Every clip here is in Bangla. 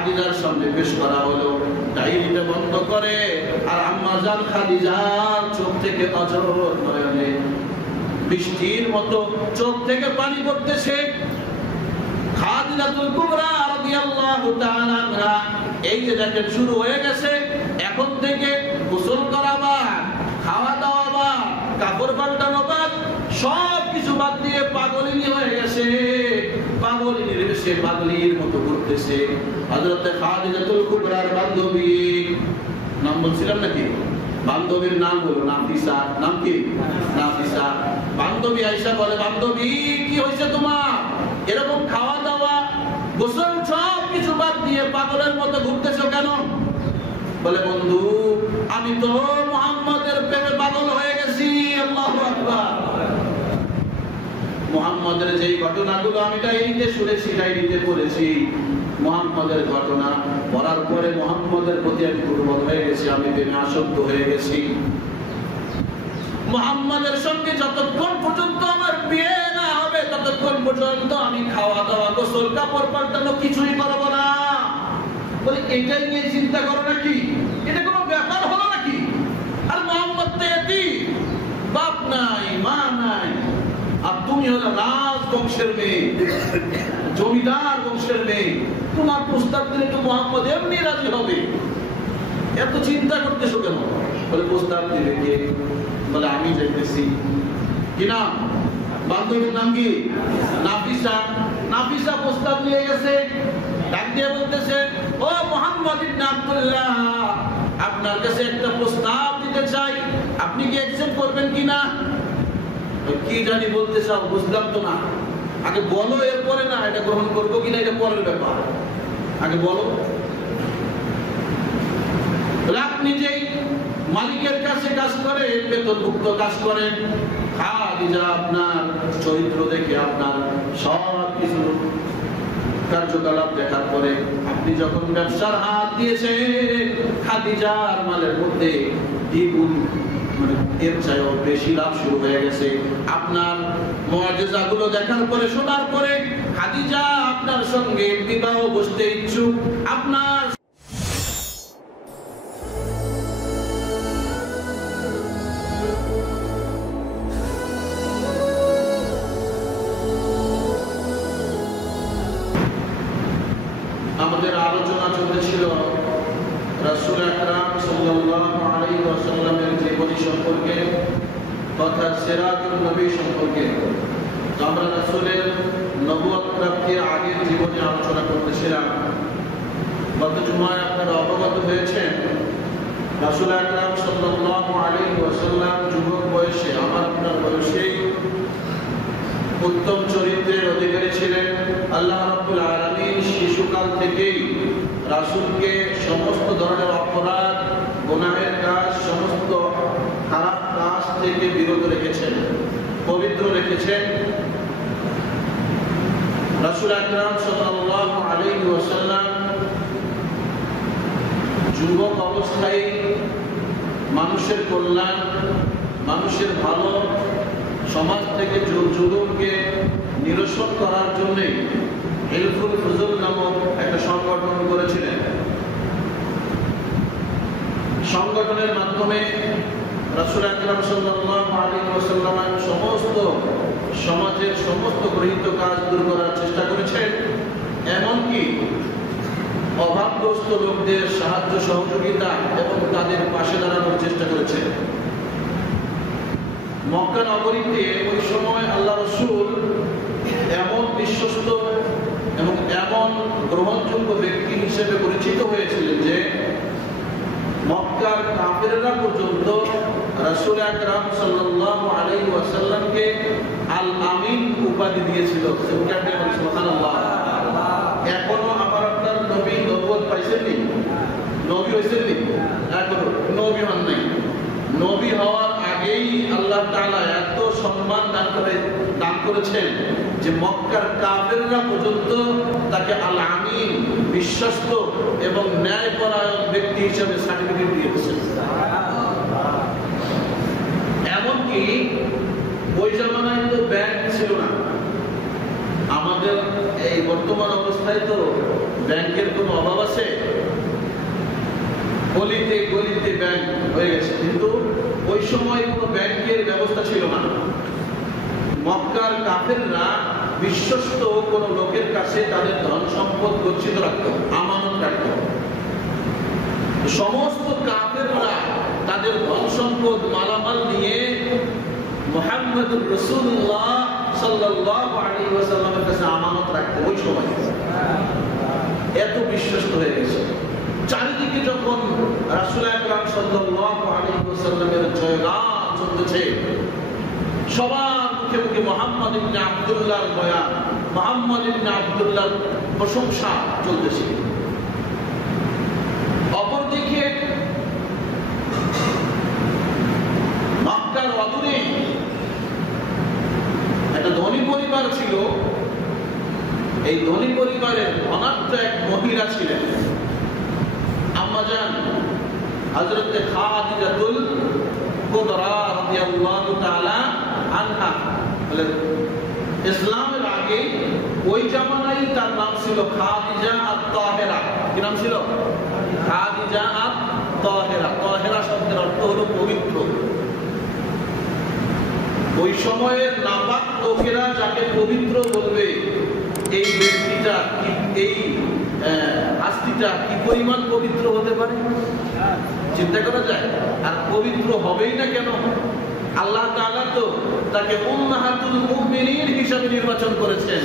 খাদিজার সামনে পেশ করা হলো। ডায়েরিটা বন্ধ করে আর আম্মা জান খাদিজার চোখ থেকে নজর নয়নে বৃষ্টির মতো চোখ থেকে পানি পড়তেছে। খাদিজাতুল কুবরা রাদিয়াল্লাহু তাআলা আনহা এই যে দেখেন শুরু হয়ে গেছে, এখন থেকে গোসল করা বাদ, খাওয়া দাওয়া বাদ, কাপড় পাল্টানো বাদ, সব কিছু বাদ দিয়ে পাগলিনী হয়ে গেছে। পাগলিনীর বেশে পাগলির মতো ঘুরতেছে। হযরত খাদিজাতুল কুবরার বান্ধবী, নাম বলছিলাম নাকি? বান্ধবীর নাম হলো নাফিসা। নাম কি? নাফিসা। বান্ধবী আয়েশা বলে, বান্ধবী কি হয়েছে তোমার? এরকম খাওয়া দাওয়া গোসল সব কিছু বাদ দিয়ে পাগলের মতো ঘুরতেছো কেন? বলে, বন্ধু আমি তো মুহাম্মাদের প্রেমে পাগল হয়ে গেছি। আল্লাহু আকবার। মুহাম্মাদের যেই ঘটনাগুলো আমি ডায়েরিতে শুনেছি, ডায়েরিতে পড়েছি, মুহাম্মাদের ঘটনা পড়ার পরে মুহাম্মাদের প্রতি আমি দুর্বল হয়ে গেছি, আমি প্রেমে আসক্ত হয়ে গেছি। মুহাম্মাদের সঙ্গে যতক্ষণ পর্যন্ত আমার বিয়ে না হবে ততক্ষণ পর্যন্ত আমি খাওয়া দাওয়া গোসল কাপড় পাল্টানো কিছুই করব না। বলে, এটাই নিয়ে চিন্তা করো নাকি? এটা কোনো ব্যাপার হলো নাকি? আর মুহাম্মদ তো এতিম, বাপ নাই মা নাই, আর তুমি হলো রাজ বংশের মেয়ে, জমিদার বংশের মেয়ে, তোমার প্রস্তাব দিলে তো মুহাম্মদ এমনি রাজি হবে, এত চিন্তা করতেছো কেন? বলে, প্রস্তাব দিবে কে? বলে, আমি যাইতেছি। কি নাম? বান্ধবীর নাম কি? নাফিসা। নাফিসা প্রস্তাব নিয়ে গেছে, ডাক দিয়ে বলতেছে, ও মুহাম্মদ ইবনে আব্দুল্লাহ, আপনার কাছে একটা প্রস্তাব দিতে চাই, আপনি কি অ্যাকসেপ্ট করবেন কিনা? কি জানি বলতে চাও, বুঝলাম তো না, আগে বলো, এরপরে না এটা গ্রহণ করবো কিনা এটা পরের ব্যাপার, আগে বলো। আপনি যেই মালিকের কাছে কাজ করে, বেতনভুক্ত কাজ করেন, খাদিজা আপনার চরিত্র দেখে, আপনার সব কিছু কার্যকলাপ দেখার পরে আপনি যখন ব্যবসার হাত দিয়েছেন, খাদিজার মালের মধ্যে দ্বিগুণ, মানে এর চাইও বেশি লাভ শুরু হয়ে গেছে। আপনার মুআজিজাগুলো দেখার পরে, শোনার পরে খাদিজা আপনার সঙ্গে বিবাহ বসতে ইচ্ছুক। আপনার আমাদের আলোচনা চলতেছিল রাসূল আকরাম সাল্লাল্লাহু আলাইহি ওয়াসাল্লামের জীবনী সম্পর্কে তথা সিরাতুন নবী সম্পর্কে। আমরা রাসূলের নবুয়ত প্রাপ্তির আগের জীবনে আলোচনা করতেছিলাম। গত জুমায় আপনারা অবগত হয়েছেন রাসূল আকরাম সাল্লাল্লাহু আলাইহি ওয়াসাল্লাম যুবক বয়সে, আমার আপনার বয়সে উত্তম চরিত্রের অধিকারী ছিলেন। আল্লাহ রাব্বুল আলামিন শিশুকাল থেকেই রাসূলকে সমস্ত ধরনের অপরাধ, গুনাহের কাজ, সমস্ত খারাপ কাজ থেকে বিরত রেখেছেন, পবিত্র রেখেছেন। রাসূল আকরাম সাল্লাল্লাহু আলাইহি ওয়াসাল্লাম যুবক অবস্থায় মানুষের কল্যাণ, মানুষের ভালো, সমাজ থেকে জুলুমকে নিরসন করার জন্য হিলফুল ফুজুল নামক একটা সংগঠন করেছিলেন। সংগঠনের মাধ্যমে রাসূল আকরাম সাল্লাল্লাহু আলাইহি ওয়াসাল্লাম সমস্ত সমাজের সমস্ত গৃহীত কাজ দূর করার চেষ্টা করেছেন। এমনকি অভাবগ্রস্ত লোকদের সাহায্য সহযোগিতা এবং তাদের পাশে দাঁড়ানোর চেষ্টা করেছেন। মক্কা নগরীতে ওই সময় আল্লাহ রাসূল এমন বিশ্বস্ত এবং এমন গ্রহণযোগ্য ব্যক্তি হিসেবে পরিচিত হয়েছিলেন যে মক্কার কাফেররা পর্যন্ত রাসূল আকরাম সাল্লাল্লাহু আলাইহি ওয়াসাল্লামকে আল আমিন উপাধি দিয়েছিল। সুবহানাল্লাহ। এখনো আমার আপনার নবী নবুয়ত পাইছেননি, নবী হয়েছেননি, এখনো নবী হন নাই। নবী হওয়ার আগেই আল্লাহ তাআলা এত সম্মান দান করেছেন যে মক্কার কাফেররা পর্যন্ত তাকে আল আমিন, বিশ্বস্ত এবং ন্যায়পরায়ণ ব্যক্তি হিসেবে সার্টিফিকেট দিয়েছেন। এমনকি ওই জামানায় তো ব্যাংক ছিল না, আমাদের আমাদের এই বর্তমান অবস্থায় তো ব্যাংকের কোনো অভাব আছে? গলিতে গলিতে ব্যাংক হয়ে গেছে, কিন্তু ওই সময় কোনো ব্যাংকের ব্যবস্থা ছিল না। মক্কার কাফেররা বিশ্বস্ত কোন লোকের কাছে তাদের ধন সম্পদ গচ্ছিত রাখত, আমানত রাখত। সমস্ত কাফেররা তাদের ধন সম্পদ মালামাল নিয়ে মুহাম্মদুর রাসূলুল্লাহ সাল্লাল্লাহু আলাইহি ওয়াসাল্লামের কাছে আমানত রাখত। ওই সময় এত বিশ্বস্ত হয়ে গেছে। চারিদিকে যখন রাসূল আকরাম সাল্লাল্লাহু আলাইহি ওয়াসাল্লামের জয়গান চলতেছে, সবার মুখে মুখে মুহাম্মদ ইবনে আব্দুল্লাহর বয়ান, মুহাম্মদ ইবনে আব্দুল্লাহর প্রশংসা চলতেছে। অপরদিকে মক্কার অদূরে একটা ধনী পরিবার ছিল। এই ধনী পরিবারের ধনাঢ্য এক মহিলা ছিলেন, আম্মা জান হযরত খাদিজাতুল কুবরা রাদিয়াল্লাহু তাআলা আনহা। ইসলামের আগে ওই জামানায় তার নাম ছিল খাদিজা আত-তাহেরা। কি নাম ছিল? খাদিজা আত-তাহেরা। তাহেরা শব্দের অর্থ হলো পবিত্র। ওই সময়ের নাপাক লোকেরা যাকে পবিত্র বলবে, এই ব্যক্তিটা এই আস্তিটা কি পরিমাণ পবিত্র হতে পারে চিন্তা করা যায়। আর পবিত্র হবেই না কেন? আল্লাহ তাআলা তো তাকে উম্মাহাতুল মুমিনিন হিসেবে নির্বাচন করেছেন।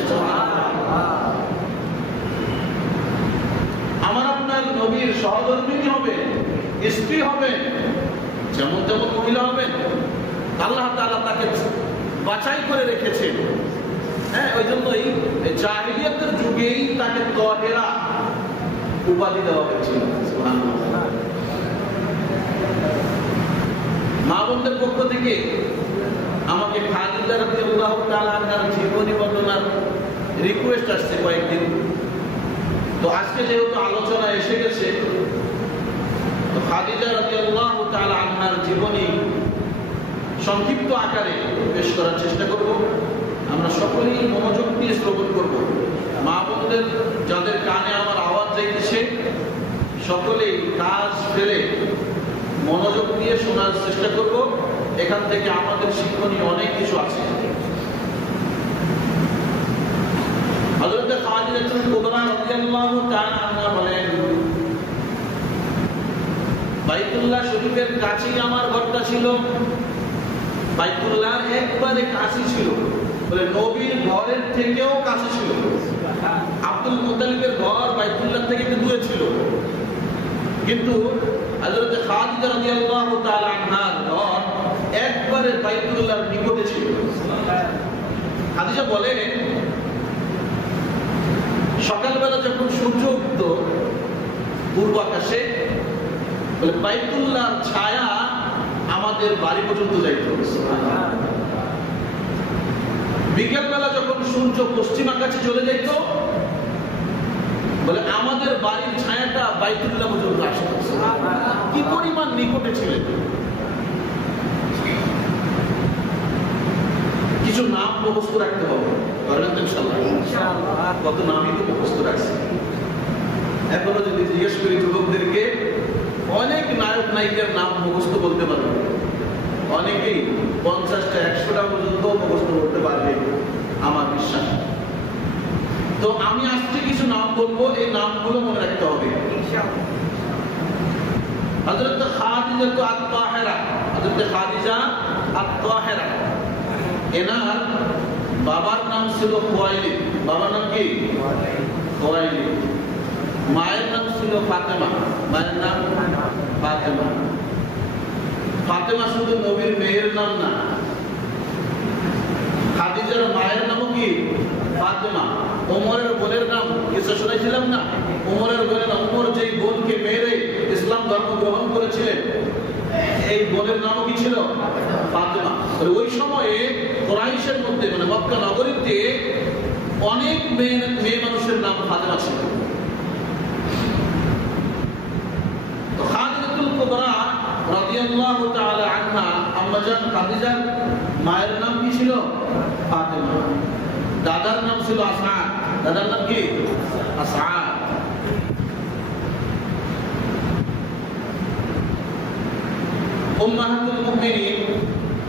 আমার আপনার নবীর সহধর্মিণী হবে, স্ত্রী হবে, যেমন যেমন মহিলা হবেন, আল্লাহ তাআলা তাকে বাছাই করে রেখেছেন। হ্যাঁ, ওই জন্যই জাহিলিয়াতের যুগেই তাকে তাহেরা উপাধি দেওয়া হয়েছিল। মা বোনদের পক্ষ থেকে আমাকে খাদিজা রাদিয়াল্লাহু তাআলা আনহার জীবনী বর্ণনার রিকোয়েস্ট আসছে কয়েকদিন। তো আজকে যেহেতু আলোচনা এসে গেছে, তো খাদিজা রাদিয়াল্লাহু তাআলা আনহার জীবনী সংক্ষিপ্ত আকারে পেশ করার চেষ্টা করব। আমরা সকলেই মনোযোগ দিয়ে শ্রবণ করব। মা বোনদের যাদের কানে আমার আওয়াজ যাইতেছে, সকলেই কাজ ফেলে মনোযোগ দিয়ে শোনার চেষ্টা করব। এখান থেকে আমাদের শিক্ষণীয় অনেক কিছু আছে। হযরত খাদিজাতুল কুবরা রাদিয়াল্লাহু তাআলা আনহা বলেন, বাইতুল্লাহ শরীফের কাছেই আমার ঘরটা ছিল। বাইতুল্লাহর একবারে কাছে ছিল, বলে নবীর ঘরের থেকেও কাছে ছিল। আব্দুল মুত্তালিবের ঘর বাইতুল্লাহ থেকে একটু দূরে ছিল, কিন্তু হযরত খাদিজা রাদিয়াল্লাহু তাআলা আনহার ঘর একবারে বাইতুল্লাহর নিকটে ছিল। খাদিজা বলেন, সকালবেলা যখন সূর্য উঠত পূর্ব আকাশে, বলে বাইতুল্লাহর ছায়া আমাদের বাড়ি পর্যন্ত যাইত। বিকেল বেলা যখন সূর্য পশ্চিম আকাশে চলে যাইত, বলে আমাদের বাড়ির ছায়াটা বাইতুল্লাহ পর্যন্ত আসত। কি পরিমাণ নিকটে ছিলেন। কিছু নাম মুখস্থ রাখতে হবে, পারবেন তো ইনশাআল্লাহ? কত নামই তো মুখস্থ রাখছে। এখনো যদি জিজ্ঞেস করি যুবকদেরকে, অনেক নায়ক নায়িকার নাম মুখস্থ বলতে পারবে, অনেকেই 50টা 100টা পর্যন্ত মুখস্থ করতে পারবে, আমার বিশ্বাস। তো আমি আজকে কিছু নাম বলবো, এই নামগুলো মনে রাখতে হবে। হযরত খাদিজা আত-তাহেরা, হযরত খাদিজা আত-তাহেরা, এনার বাবার নাম ছিল খুয়াইলিদ। বাবার নাম কি? খুয়াইলিদ। মায়ের নাম ছিল ফাতেমা। মায়ের নাম ফাতেমা। ফাতেমা শুধু নবীর মেয়ের নাম না, খাদিজার মায়ের নামও কি? ফাতেমা। ওমরের বোনের নাম কিছু শুনেছিলাম না? ওমরের বোনের নাম, ওমর যেই বোনকে মেরে ইসলাম ধর্ম গ্রহণ করেছিলেন, এই বোনের নামও কি ছিল? ফাতেমা। ওই সময়ে কুরাইশের মধ্যে, মানে মক্কা নগরীতে অনেক মেয়ে মানুষের নাম ফাতেমা ছিল। তো খাদিজাতুল কুবরা রাদিয়াল্লাহু তাআলা আনহা, আম্মা জান খাদিজার মায়ের নাম কি ছিল? ফাতেমা। দাদার নাম ছিল আসাদ। দাদার নাম কি? আসাদ। উম্মাহাতুল মুমিনিন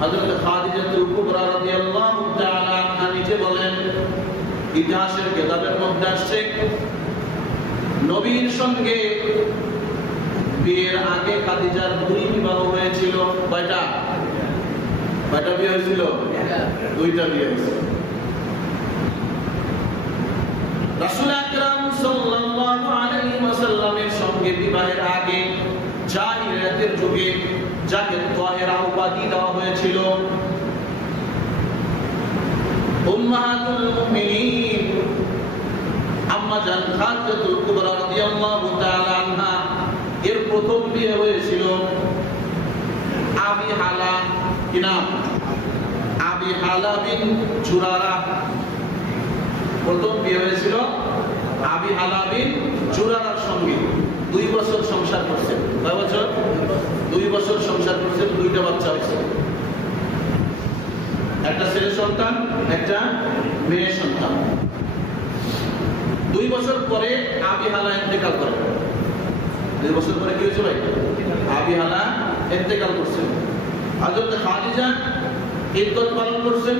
হযরত খাদিজাতুল কুবরা রাদিয়াল্লাহু তাআলা আনহা নিজে বলেন, ইতিহাসের কিতাবের মধ্যে আসছে নবীর সঙ্গে বিয়ের আগে খাদিজার দুই বিবাহ হয়েছিল। কয়টা বিয়ে হয়েছিল? দুইটা বিয়ে হয়েছিল। রাসূল আকরাম সাল্লাল্লাহু আলাইহি ওয়াসাল্লামের সঙ্গে বিবাহের আগে জাহিলিয়াতের যুগে যাকে তাহেরা উপাধি দেওয়া হয়েছিল, উম্মাহাতুল মুমিনিন আম্মা জান খাদিজাতুল কুবরা রাদিয়াল্লাহু তাআলা আনহা এর প্রথম বিয়ে হয়েছিল আবি হালা, কি নাম? আবি হালা বিন জুরারা। প্রথম বিয়ে হয়েছিল আবি হালা বিন জুরারার সঙ্গে। 2 বছর সংসার করছেন। কয় বছর? 2 বছর সংসার করছেন, 2টা বাচ্চা হয়েছে, একটা ছেলে সন্তান, একটা মেয়ে সন্তান। 2 বছর পরে আবি হালা ইন্তেকাল করেন। 2 বছর পরে কি হয়েছে ভাই? আবি হালা ইন্তেকাল করছেন। হযরত খাদিজা ইদ্দত পালন করছেন।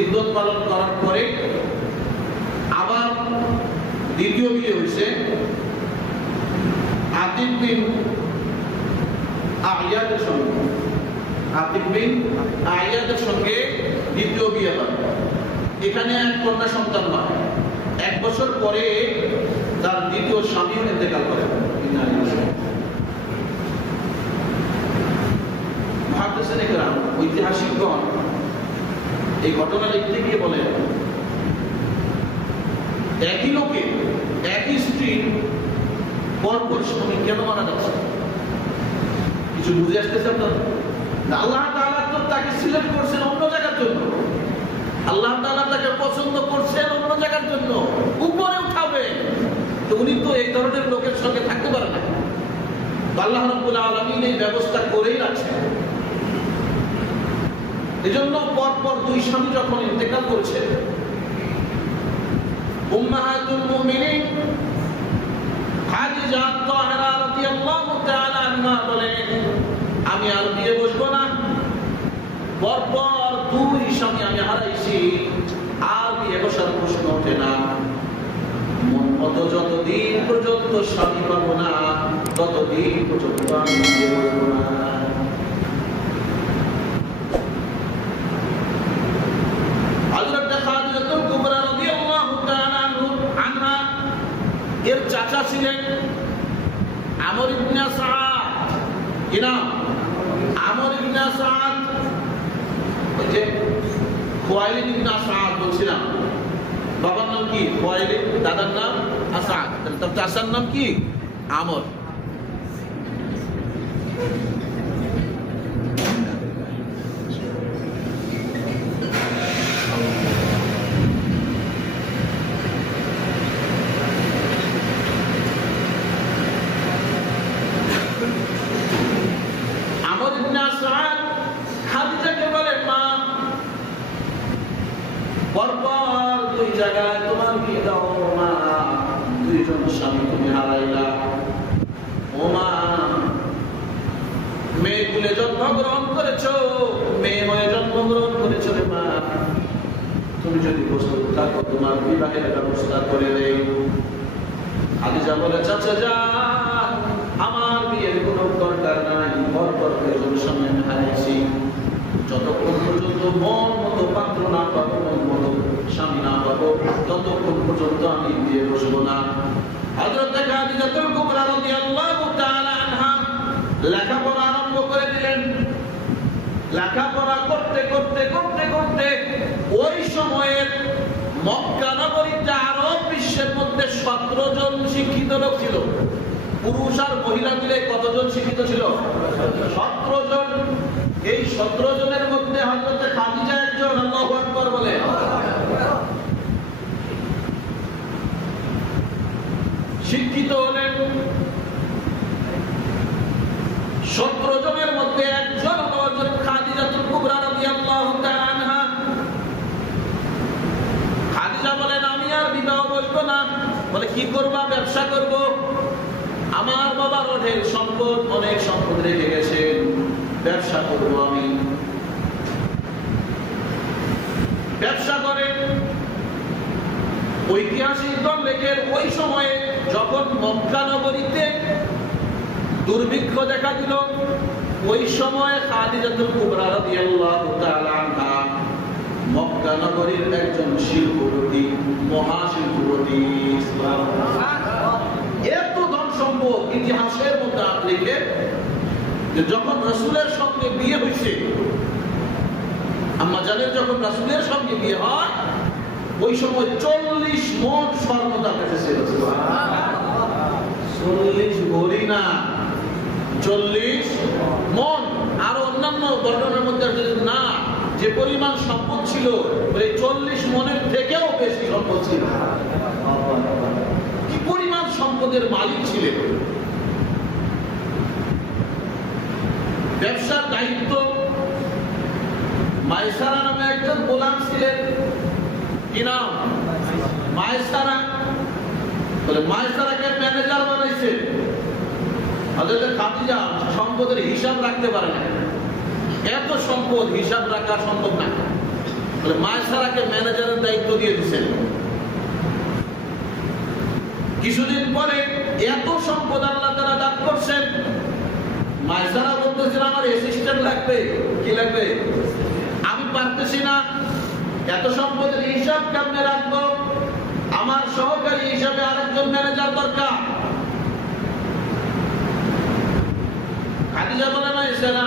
ইদ্দত পালন করার পরে আবার দ্বিতীয় বিয়ে হয়েছে আতিক বিন আইয়াদের সঙ্গে। আতিক বিন আইয়াদের সঙ্গে দ্বিতীয় বিয়ে হয়। এখানে এক কন্যা সন্তান হয়। 1 বছর পরে তার দ্বিতীয় স্বামীও ইন্তেকাল করেন। মুহাদ্দিসিন ইকরাম, ঐতিহাসিকগণ এই ঘটনা লিখতে গিয়ে বলেন, একই লোকে একই স্ত্রী পরপর স্বামী কেন মারা যাচ্ছে? কিছু বুঝে আসতেছে আপনার? আল্লাহ তাআলা তো তাকে সিলেক্ট করছেন অন্য জায়গার জন্য। আল্লাহ তাআলা তাকে পছন্দ করছেন অন্য জায়গার জন্য, উপরে উঠাবে। তো উনি তো এই ধরনের লোকের সঙ্গে থাকতে পারেন না। আল্লাহ রাব্বুল আলামিন এই ব্যবস্থা করেই রাখছেন। এজন্য পরপর 2 স্বামী যখন ইন্তেকাল করছে, উম্মাহাতুল মুমিনিন খাদিজা তাহেরা রাদিয়াল্লাহু তাআলা আনহা বলেন, আমি আর বিয়ে বসবো না। পরপর 2 স্বামী আমি হারাইছি, আর বিয়ে বসার প্রশ্ন ওঠে না। মন মতো যতদিন পর্যন্ত স্বামী পাবো না, ততদিন পর্যন্ত আমি বিয়ে বসবো না। হযরত খাদিজাতুল কুবরা রাদিয়াল্লাহু তাআলা আনহা এর চাচা ছিলেন আমর ইবনে সাআদ। কি নাম? আমর ইবনে সাআদ। ওই যে খুয়াইলিদ ইবনে সাআদ বলছিলাম, বাবার নাম কি? খুয়াইলিদ, দাদার নাম আসাদ, তার চাচার নাম কি? আমর। পরপর 2 জায়গায় তোমার বিয়ে দাও মা, 2 জন স্বামী তুমি হারাইলা। ও মা, মেয়ে কুলে জন্মগ্রহণ করেছো, মেয়ে হয়ে জন্মগ্রহণ করেছো রে মা। তুমি যদি প্রস্তুত থাকো তোমার বিবাহের ব্যবস্থা করে দেই। খাদিজা বলে, চাচা যান, আমার বিয়ের কোনো দরকার নাই। পরপর 2 জন স্বামী হারাইছি, যতক্ষণ পর্যন্ত মন মতো পাত্র না পাবো, মন মতো স্বামী না পাবো, ততক্ষণ পর্যন্ত আমি বিয়ে বসবো না। হযরত খাদিজাতুল কুবরা রাদিয়াল্লাহু তাআলা আনহা লেখাপড়া আরম্ভ করে দিলেন। লেখাপড়া করতে করতে করতে করতে ওই সময়ের মক্কা নগরীতে আরব বিশ্বের মধ্যে 17 জন শিক্ষিত লোক ছিল। পুরুষ আর মহিলা মিলে কতজন শিক্ষিত ছিল? 17 জন। এই 17 জনের মধ্যে হযরত খাদিজা একজন। আল্লাহু আকবার বলে। শিক্ষিত হলেন 17 জনের মধ্যে একজন হযরত খাদিজাতুল কুবরা রাদিয়াল্লাহু তাআলা আনহা। খাদিজা বলেন, আমি আর না। বলে কি করবা? ব্যবসা করব। আমার বাবার অনেক সম্পদ, অনেক সম্পদ রেখে গেছেন, ব্যবসা করব আমি। ব্যবসা করে ঐতিহাসিক দল লেখেন ওই সময়ে যখন মক্কা নগরীতে দুর্ভিক্ষ দেখা দিল, ওই সময় খাদিজাতুল কুবরা রাদিয়াল্লাহু তাআলা আনহা মক্কা নগরীর একজন শিল্পপতি, মহাশিল্পপতি, এত ধন সম্পদ ইতিহাসের মধ্যে লিখে যে যখন রাসূলের সঙ্গে বিয়ে হয়েছে, আম্মা জানের যখন রাসূলের সঙ্গে বিয়ে হয়, ওই সময় 40 মণ স্বর্ণ তার কাছে ছিল। 40 ভরি না, 40 মণ। আর অন্যান্য বর্ণনার মধ্যে না, যে পরিমাণ সম্পদ ছিল ওই 40 মণের থেকেও বেশি সম্পদ ছিল। কি পরিমাণ সম্পদের মালিক ছিলেন। ব্যবসার দায়িত্ব মাইসারা নামে একজন গোলাম ছিলেন। কি নাম? মাইসারা। বলে মাইসারাকে ম্যানেজার বানাইছে। হযরত খাদিজা সম্পদের হিসাব রাখতে পারে না, এত সম্পদ হিসাব রাখা সম্ভব না। বলে মাইসারাকে ম্যানেজারের দায়িত্ব দিয়ে দিয়েছেন। কিছুদিন পরে এত সম্পদ আল্লাহ তাআলা দান করছেন, মাইসারা বলতেছিল আমার অ্যাসিস্ট্যান্ট লাগবে। কি লাগবে? আমি পারতেছি না, এত সম্পদের হিসাব কেমনে রাখবো, আমার সহকারী হিসাবে আরেকজন ম্যানেজার দরকার। খাদিজা বলে মাইসারা,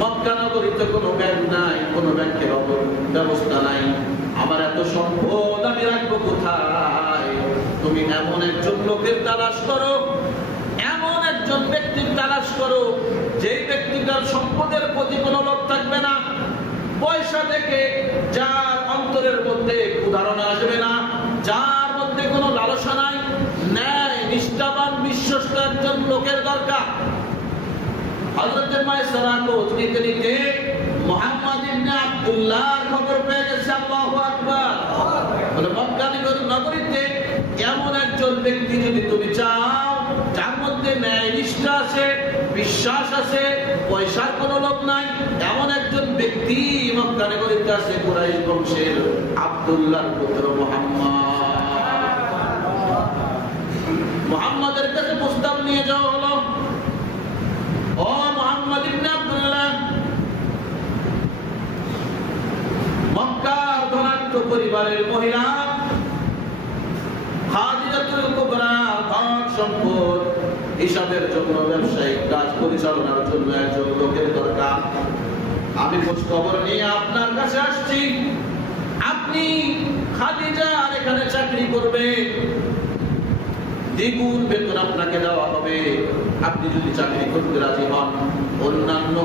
মক্কা নগরীতে কোনো ব্যাংক নাই, কোনো ব্যাংকের ব্যবস্থা নাই, আমার এত সম্পদ আমি রাখবো কোথায়? তুমি এমন একজন লোকের তালাশ করো, এমন একজন ব্যক্তির তালাশ করো যেই ব্যক্তিটার সম্পদের প্রতি কোনো লোভ থাকবে না, পয়সা থেকে যার অন্তরের মধ্যে উদাহরণ আসবে না, যার মধ্যে কোনো লালসা নাই, ন্যায় নিষ্ঠাবান বিশ্বস্ত একজন লোকের দরকার। হযরত মাইসারা খোঁজ নিতে নিতে মুহাম্মদ ইবনে আব্দুল্লাহর খবর পেয়ে গেছে। আল্লাহু আকবার। বলে মক্কা নগরীতে এমন একজন ব্যক্তি যদি তুমি চাও, যার মধ্যে ন্যায় নিষ্ঠা আছে, বিশ্বাস আছে, পয়সার কোনো লোভ নাই, এমন একজন ব্যক্তি মক্কা নগরীতে আছে, কুরাইশ বংশের আব্দুল্লাহর পুত্র মুহাম্মদ। মুহাম্মাদের কাছে প্রস্তাব নিয়ে যাওয়া হলো। ও মুহাম্মদ ইবনে আব্দুল্লাহ, মক্কার ধনাঢ্য পরিবারের মহিলা খাদিজাতুল কুবরা ধন সম্পদ হিসাবের জন্য, ব্যবসায়িক কাজ পরিচালনার জন্য একজন লোকের দরকার। আমি খোঁজ খবর নিয়ে আপনার কাছে আসছি। আপনি খাদিজার এখানে চাকরি করবেন, দ্বিগুণ বেতন আপনাকে দেওয়া হবে। আপনি যদি চাকরি করতে রাজি হন, অন্যান্য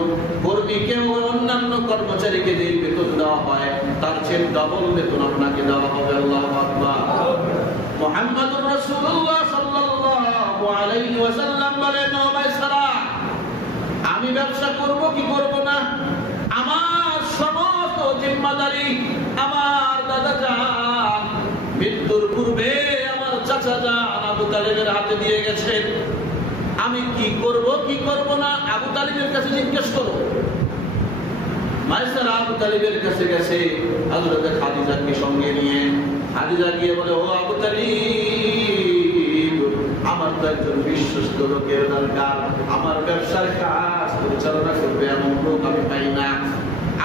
কর্মীকে ও অন্যান্য কর্মচারীকে যে বেতন দেওয়া হয় তার চেয়ে ডবল বেতন আপনাকে দেওয়া হবে। আল্লাহু আকবার। মুহাম্মদুর রাসূলুল্লাহ সাল্লাল্লাহু আলাইহি ওয়াসাল্লাম বলেন, ও মাইসারা, আমি ব্যবসা করব কি করব না, আমার সমস্ত জিম্মাদারি আমার দাদা জান মৃত্যুর পূর্বে আমার চাচা জান আবু তালেবের হাতে দিয়ে গেছেন। আমি কি করব কি করব না আবু তালেবের কাছে জিজ্ঞেস করো। মাইসারা আবু তালেবের কাছে গেছে হযরত খাদিজাকে সঙ্গে নিয়ে। খাদিজা গিয়ে বলে, ও আবু তালিব, আমার তো একজন বিশ্বস্ত লোকের দরকার, আমার ব্যবসার কাজ পরিচালনা করবে এমন লোক আমি পাই না।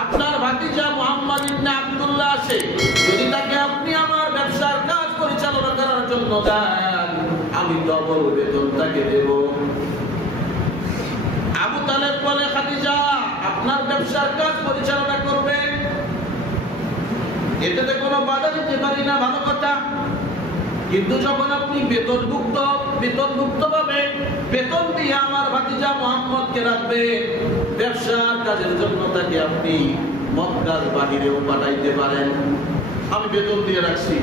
আপনার ভাতিজা মুহাম্মদ ইবনে আব্দুল্লাহ আছে, যদি তাকে আপনি আমার ব্যবসার কাজ পরিচালনা করার জন্য দেন, আমি ডবল বেতন তাকে দেব। আবু তালেব বলে, খাদিজা আপনার ব্যবসার কাজ পরিচালনা করবে, এটাতে কোনো বাধা দিতে পারি না, ভালো কথা। কিন্তু যখন আপনি বেতনভুক্ত ভাবে বেতন দিয়ে আমার ভাতিজা মুহাম্মদকে রাখবে, ব্যবসার কাজের জন্য তাকে আপনি মক্কার বাহিরেও পাঠাইতে পারেন। আমি বেতন দিয়ে রাখছি,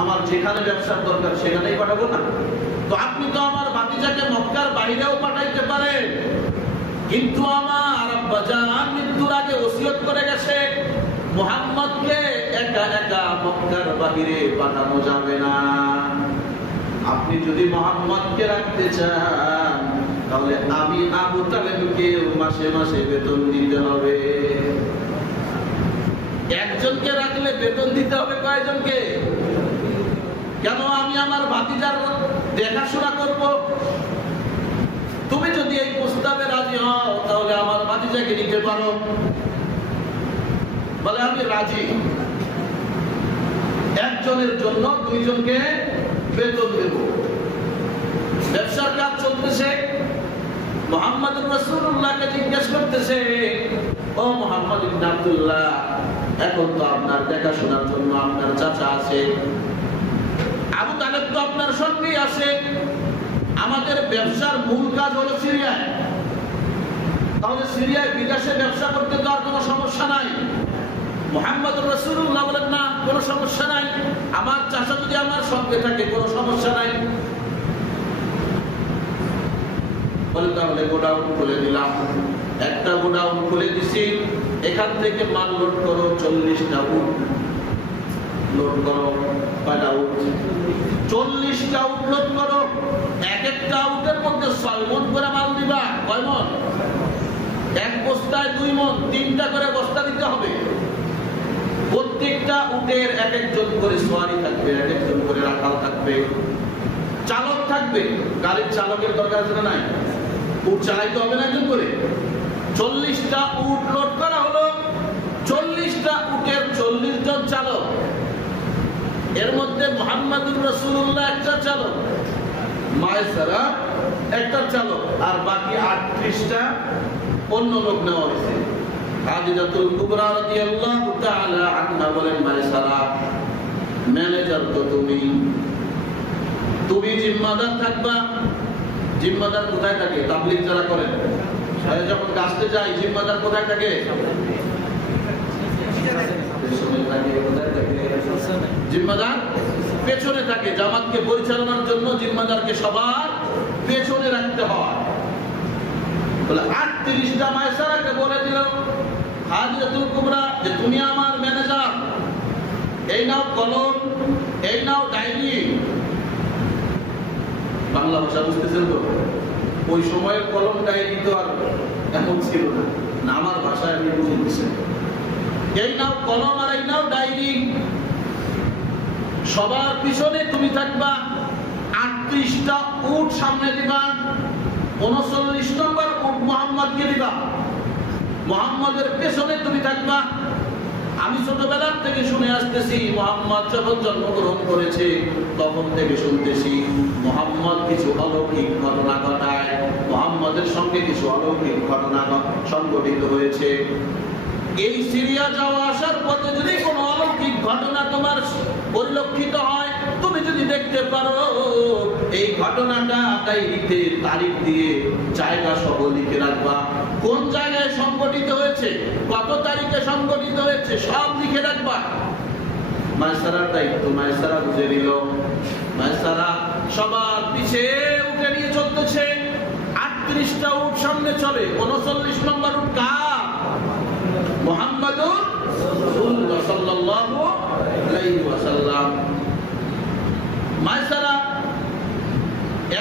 আমার যেখানে ব্যবসার দরকার সেখানেই পাঠাবো না? তো আপনি তো আমার ভাতিজাকে মক্কার বাহিরেও পাঠাইতে পারেন, কিন্তু আমার আব্বা জান মৃত্যুর আগে ওসিয়ত করে গেছে মুহাম্মদকে একা একা মক্কার বাহিরে পাঠানো যাবে না। আপনি যদি মুহাম্মদকে রাখতে চান তাহলে আমি আবু তালেবকে মাসে মাসে বেতন দিতে হবে। একজনকে রাখলে বেতন দিতে হবে কয়জনকে? কেন? আমি আমার ভাতিজার দেখাশোনা করব। তুমি যদি এই প্রস্তাবে রাজি হও তাহলে আমার ভাতিজাকে নিতে পারো। বলে আমি রাজি। একজনের জন্য দুইজনকে বেতন দেব। ব্যবসার কাজ চলতেছে। মুহাম্মদুর রাসূলুল্লাহকে জিজ্ঞেস করতেছে, ও মুহাম্মদ ইবনে আব্দুল্লাহ, এখন তো আপনার দেখাশোনার জন্য আপনার চাচা আছে, আবু তালেব তো আপনার সঙ্গেই আছে। আমাদের ব্যবসার মূল কাজ হলো সিরিয়ায়। তাহলে সিরিয়ায় বিদেশে ব্যবসা করতে তো আর কোনো সমস্যা নাই। মুহাম্মদুর রাসূলুল্লাহ বলেন, না, কোনো সমস্যা নাই। আমার চাচা যদি আমার সঙ্গে থাকে কোনো সমস্যা নাই। বলে তাহলে গোডাউন খুলে দিলাম। একটা গোডাউন খুলে দিছি, এখান থেকে মাল লোড করো 40টা উট। লোড করো কয়টা উট? 40টা উট লোড করো। এক একটা উটের মধ্যে 6 মণ করে মাল দিবা। কয় মণ? এক বস্তায় 2 মণ, 3টা করে বস্তা দিতে হবে। প্রত্যেকটা উটের এক একজন করে সওয়ারি থাকবে, এক একজন করে রাখাল থাকবে, চালক থাকবে। গাড়ির চালকের দরকার আছে না নাই? উট চালাইতে হবে না একজন করে। 40টা উট লোড করা হলো। 40টা উটের 40 জন চালক। এর মধ্যে মুহাম্মদুর রাসূলুল্লাহ একটা চালক, মায়সারা একটা চালক, আর বাকি 38টা অন্য লোক নেওয়া হয়েছে। খাদিজাতুল কুবরা রাদিয়াল্লাহু তাআলা আনহা বলেন, মায়সারা, ম্যানেজার তো তুমি, তুমি জিম্মাদার থাকবা। জিম্মাদার কোথায় থাকে? তাবলীগ যারা করেন, যখন কাজতে যায় জিম্মাদার কোথায় থাকে? জিম্মাদার পেছনে থাকে। জামাতকে পরিচালনার জন্য জিম্মাদারকে সবার পেছনে রাখতে হয়। বলে 38টা মায়সারাকে বলে দিল খাদিজাতুল কুবরা যে তুমি আমার ম্যানেজার, এই নাও কলম, এই নাও ডায়েরি। বাংলা ভাষা বুঝতেছেন তো? ওই সময়ের কলম ডায়েরি তো আর এমন ছিল না। আমার ভাষায় আমি বুঝে দিচ্ছি। এই নাও কলম আর এই নাও ডায়েরি। সবার পিছনে তুমি থাকবা। 38টা উট সামনে দিবা। 39 নম্বর উট মুহাম্মদকে দিবা। মুহাম্মদের পেছনে তুমি থাকবা। আমি ছোটবেলার থেকে শুনে আসতেছি, মুহাম্মদ যখন জন্মগ্রহণ করেছে তখন থেকে শুনতেছি মুহাম্মদ কিছু অলৌকিক ঘটনা ঘটায়। মুহাম্মদের সঙ্গে কিছু অলৌকিক ঘটনা সংঘটিত হয়েছে। এই সিরিয়া যাওয়া আসার পথে যদি কোনো অলৌকিক ঘটনা তোমার পরিলক্ষিত হয়, তুমি যদি দেখতে পারো, এই ঘটনাটা ডায়েরিতে তারিখ দিয়ে জায়গা সহ লিখে রাখবা। কোন জায়গায় সংঘটিত হয়েছে, কত তারিখে সংঘটিত হয়েছে, সব লিখে রাখবা। মায়সারার দায়িত্ব মায়সারা বুঝে নিল। মায়সারা সবার পিছে উঠে নিয়ে চলতেছে। 38টা উট সামনে চলে। 39 নম্বর উট কার? মুহাম্মদুর রাসূলুল্লাহ সাল্লাল্লাহু আলাইহি ওয়াসাল্লাম। মায়সারা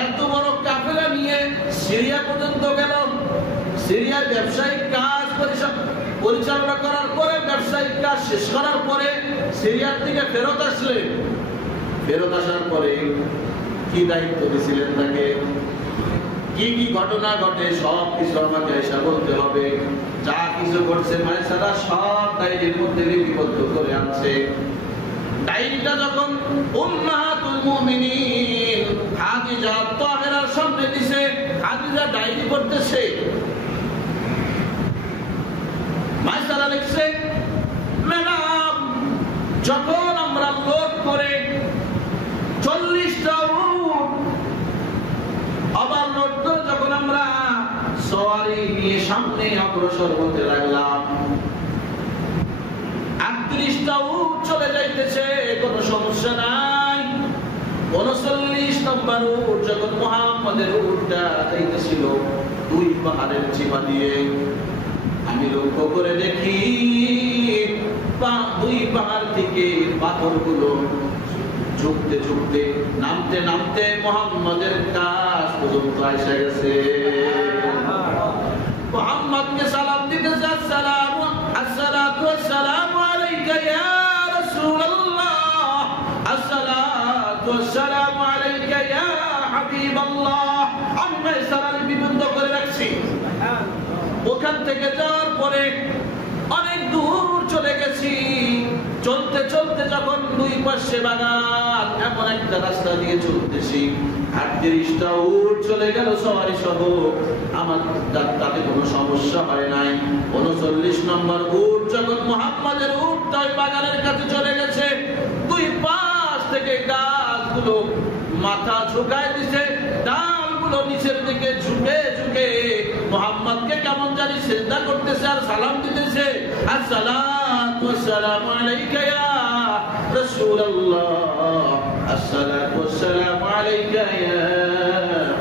এত বড় কাফেলা নিয়ে সিরিয়া পর্যন্ত গেল। সিরিয়ার ব্যবসায়িক কাজ পরিচালনা করার পরে, ব্যবসায়িক কাজ শেষ করার পরে সিরিয়ার থেকে ফেরত আসলেন। ফেরত আসার পরে কি দায়িত্ব দিয়েছিলেন তাকে, কি কি ঘটনা ঘটে সব কিছু আমাকে এসে বলতে হবে। যা কিছু ঘটছে মায়সারা সব ডায়েরির মধ্যে লিপিবদ্ধ করে আনছে। ডায়েরিটা যখন উম্মাহাতুল মুমিনিন খাদিজা তাহেরার সামনে দিছে, খাদিজা ডায়েরি পড়তেছে। মায়সারা লিখছে, ম্যাডাম, যখন আমরা লোড করে 40টা উট আবার লোড করে যখন আমরা সওয়ারি নিয়ে সামনে অগ্রসর হতে লাগলাম, 38টা উট চলে যাইতেছে, কোনো সমস্যা নাই। 39 নম্বর উট যখন মুহাম্মদের উটটা যাইতেছিল 2 পাহাড়ের চিপা দিয়ে, আমি লক্ষ্য করে দেখি দুই পাহাড় থেকে পাথরগুলো ঝুঁকতে ঝুঁকতে নামতে নামতে মুহাম্মাদের কাছ পর্যন্ত এসে গেছে। মুহাম্মদকে সালাম দিতেছে, আসসালামু আসসালাতু ওয়াসসালামু আলাইকা ইয়া রাসূলুল্লাহ, আসসালাতু ওয়াসসালামু আলাইকা ইয়া হাবিবাল্লাহ। আমি মাইসারার বিবন্ধ করে রাখছি। ওখান থেকে যাওয়ার পরে অনেক দূর চলে গেছি। চলতে চলতে যখন দুই পাশে বাগান, এমন একটা রাস্তা দিয়ে চলতেছি, 38টা উট চলে গেল সওয়ারি সহ। আমার তাতে কোনো সমস্যা হয় নাই। 39 নম্বর উট যখন মুহাম্মাদের উটটা ওই বাগানের কাছে চলে গেছে, দুই পাশ থেকে গাছগুলো মাথা ঝুঁকায় দিছে, ডালগুলো নিচের দিকে ঝুঁকে ঝুঁকে মুহাম্মদকে কেমন জানি সিজদা করতেছে আর সালাম দিতেছে, আসসালাতু ওয়াসসালামু আলাইকা ইয়া রাসূলুল্লাহ, আসসালাতু ওয়াসসালামু আলাইকা ইয়া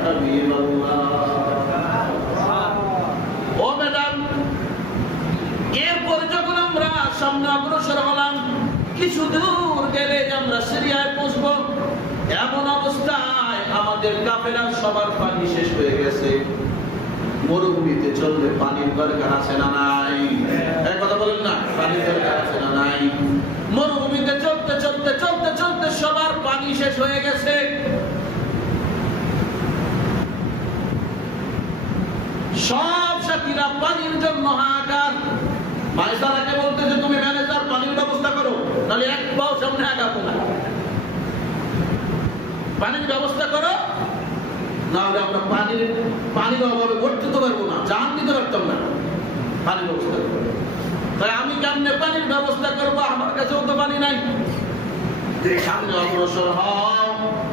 হাবিবাল্লাহ। ও ম্যাডাম, এরপর যখন আমরা সামনে অগ্রসর হলাম, কিছু দূর গেলে আমরা সিরিয়ায় পৌঁছবো। এমন অবস্থায় আমাদের কাফেলার সবার পানি শেষ হয়ে গেছে। মরুভূমিতে চললে পানির দরকার আছে না নাই? এই কথা বলেন না, পানির দরকার আছে না নাই? মরুভূমিতে চলতে চলতে চলতে চলতে সবার পানি শেষ হয়ে গেছে। সব সাথীরা পানির জন্য হাহাকার। মাইসারাকে বলতেছে, তুমি ম্যানেজার পানির ব্যবস্থা করো, তাহলে এক পাও সামনে আগাবো না। পানির ব্যবস্থা করো, না হলে আমরা পানির অভাবে করতে তো পারবো না, জান দিতে পারতাম না। পানির ব্যবস্থা করবো, তাই আমি কেমনে পানির ব্যবস্থা করবো? আমার কাছেও তো পানি নাই। সামনে অগ্রসর হও,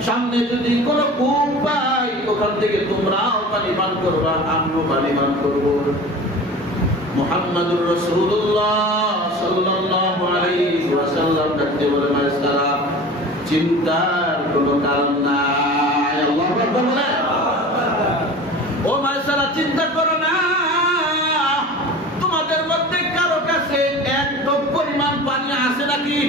সামনে যদি কোনো কূপ পাই ওখান থেকে তোমরাও পানি পান করবা, আমিও পানি পান করবো। মুহাম্মাদুর রাসূলুল্লাহ সাল্লাল্লাহু আলাইহি ওয়াসাল্লাম ডাকতে বলে, মাইসারা চিন্তার কোনো কারণ নাই। আল্লাহু আকবার বলে, ও মাইসারা চিন্তা করো না, তোমাদের মধ্যে কারো কাছে এক ঢোক পরিমাণ পানি আছে নাকি?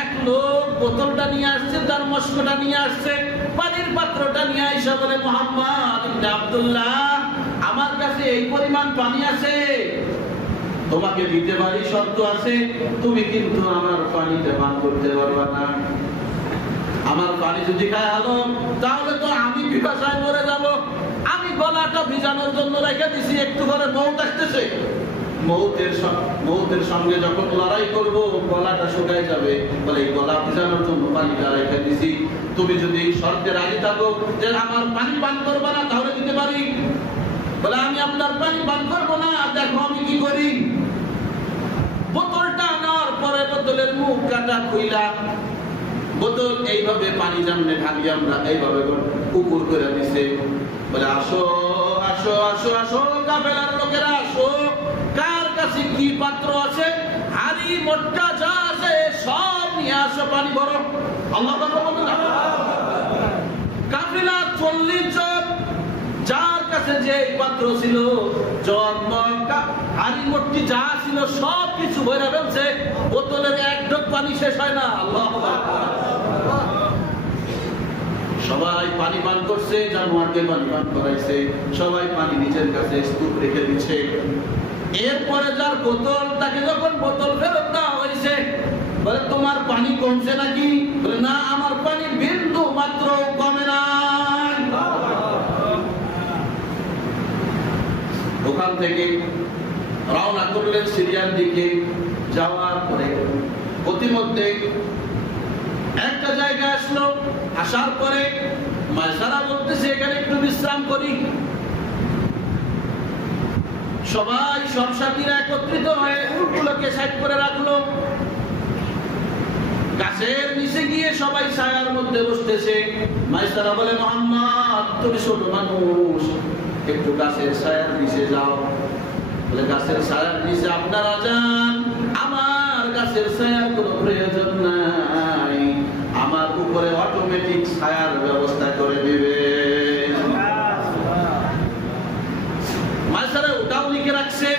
এক লোক বোতলটা নিয়ে আসছে, তার মস্কটা নিয়ে আসছে, পানির পাত্রটা নিয়ে আইসা বলে, মুহাম্মদ ইবনে আব্দুল্লাহ, আমার কাছে এই পরিমাণ পানি আছে, তোমাকে দিতে পারি, শর্ত আছে, তুমি কিন্তু আমার পানিতে পান করতে পারবা না। আমার পানি যদি খায় আলো, তাহলে তো আমি পিপাসায় মরে যাব। আমি গলাটা ভিজানোর জন্য রেখে দিছি, একটু করে মৌত আসতেছে, মৌতের সঙ্গে যখন লড়াই করব গলাটা শুকায় যাবে, বলে এই গলা ভিজানোর জন্য পানিটা রেখে দিছি। তুমি যদি এই শর্তে রাজি থাকো যে আমার পানি পান করবা না, তাহলে দিতে পারি। বলে আমি আপনার পানি পান করবো না, দেখো আমি কি করি। বোতলটা আনার পরে বোতলের মুখ কাটা খুইলা বোতল এইভাবে পানি জামনে ঢালি আমরা এইভাবে উপর করে দিছে। বলে আসো আসো আসো আসো কাফেলার লোকেরা আসো, কার কাছে কি পাত্র আছে, হাড়ি মোটকা যা আছে সব নিয়ে আসো, পানি ভরো। আল্লাহ কাফেলা 40 জন, যার কাছে যে পাত্র ছিল, হাড়ি মোটকি যা ছিল সব কিছু ভরে ফেলছে। বোতলের এক ঢোক পানি শেষ হয় না। আল্লাহ সবাই পানি পান করছে, জানোয়ারকে পানি পান করাইছে, সবাই পানি নিজের কাছে স্তূপ রেখে দিচ্ছে। এরপরে যার বোতল, তাকে যখন বোতল ফেরত দেওয়া হয়েছে, বলে তোমার পানি কমছে নাকি? বলে না, আমার পানি বিন্দু মাত্র কমে না। ওখান থেকে রওনা করলেন সিরিয়ার দিকে। যাওয়ার পরে প্রতিমধ্যে একটা জায়গা আসলো, আসার পরে মাইসারা বলতেছে এখানে একটু বিশ্রাম করি। সবাই সব সাথীরা একত্রিত হয়ে উটগুলোকে সাইড করে রাখলো। গাছের নিচে গিয়ে সবাই ছায়ার মধ্যে বসতেছে। মাইসারা বলে, মুহাম্মদ তুমি ছোট মানুষ, একটু গাছের ছায়ার নিচে যাও। বলে গাছের ছায়ার নিচে আপনারা যান, আমার গাছের ছায়ার কোনো প্রয়োজন নাই, আমার উপরে অটোমেটিক ছায়ার ব্যবস্থা করে দিবে। মাইসারা ওটাও লিখে রাখছে।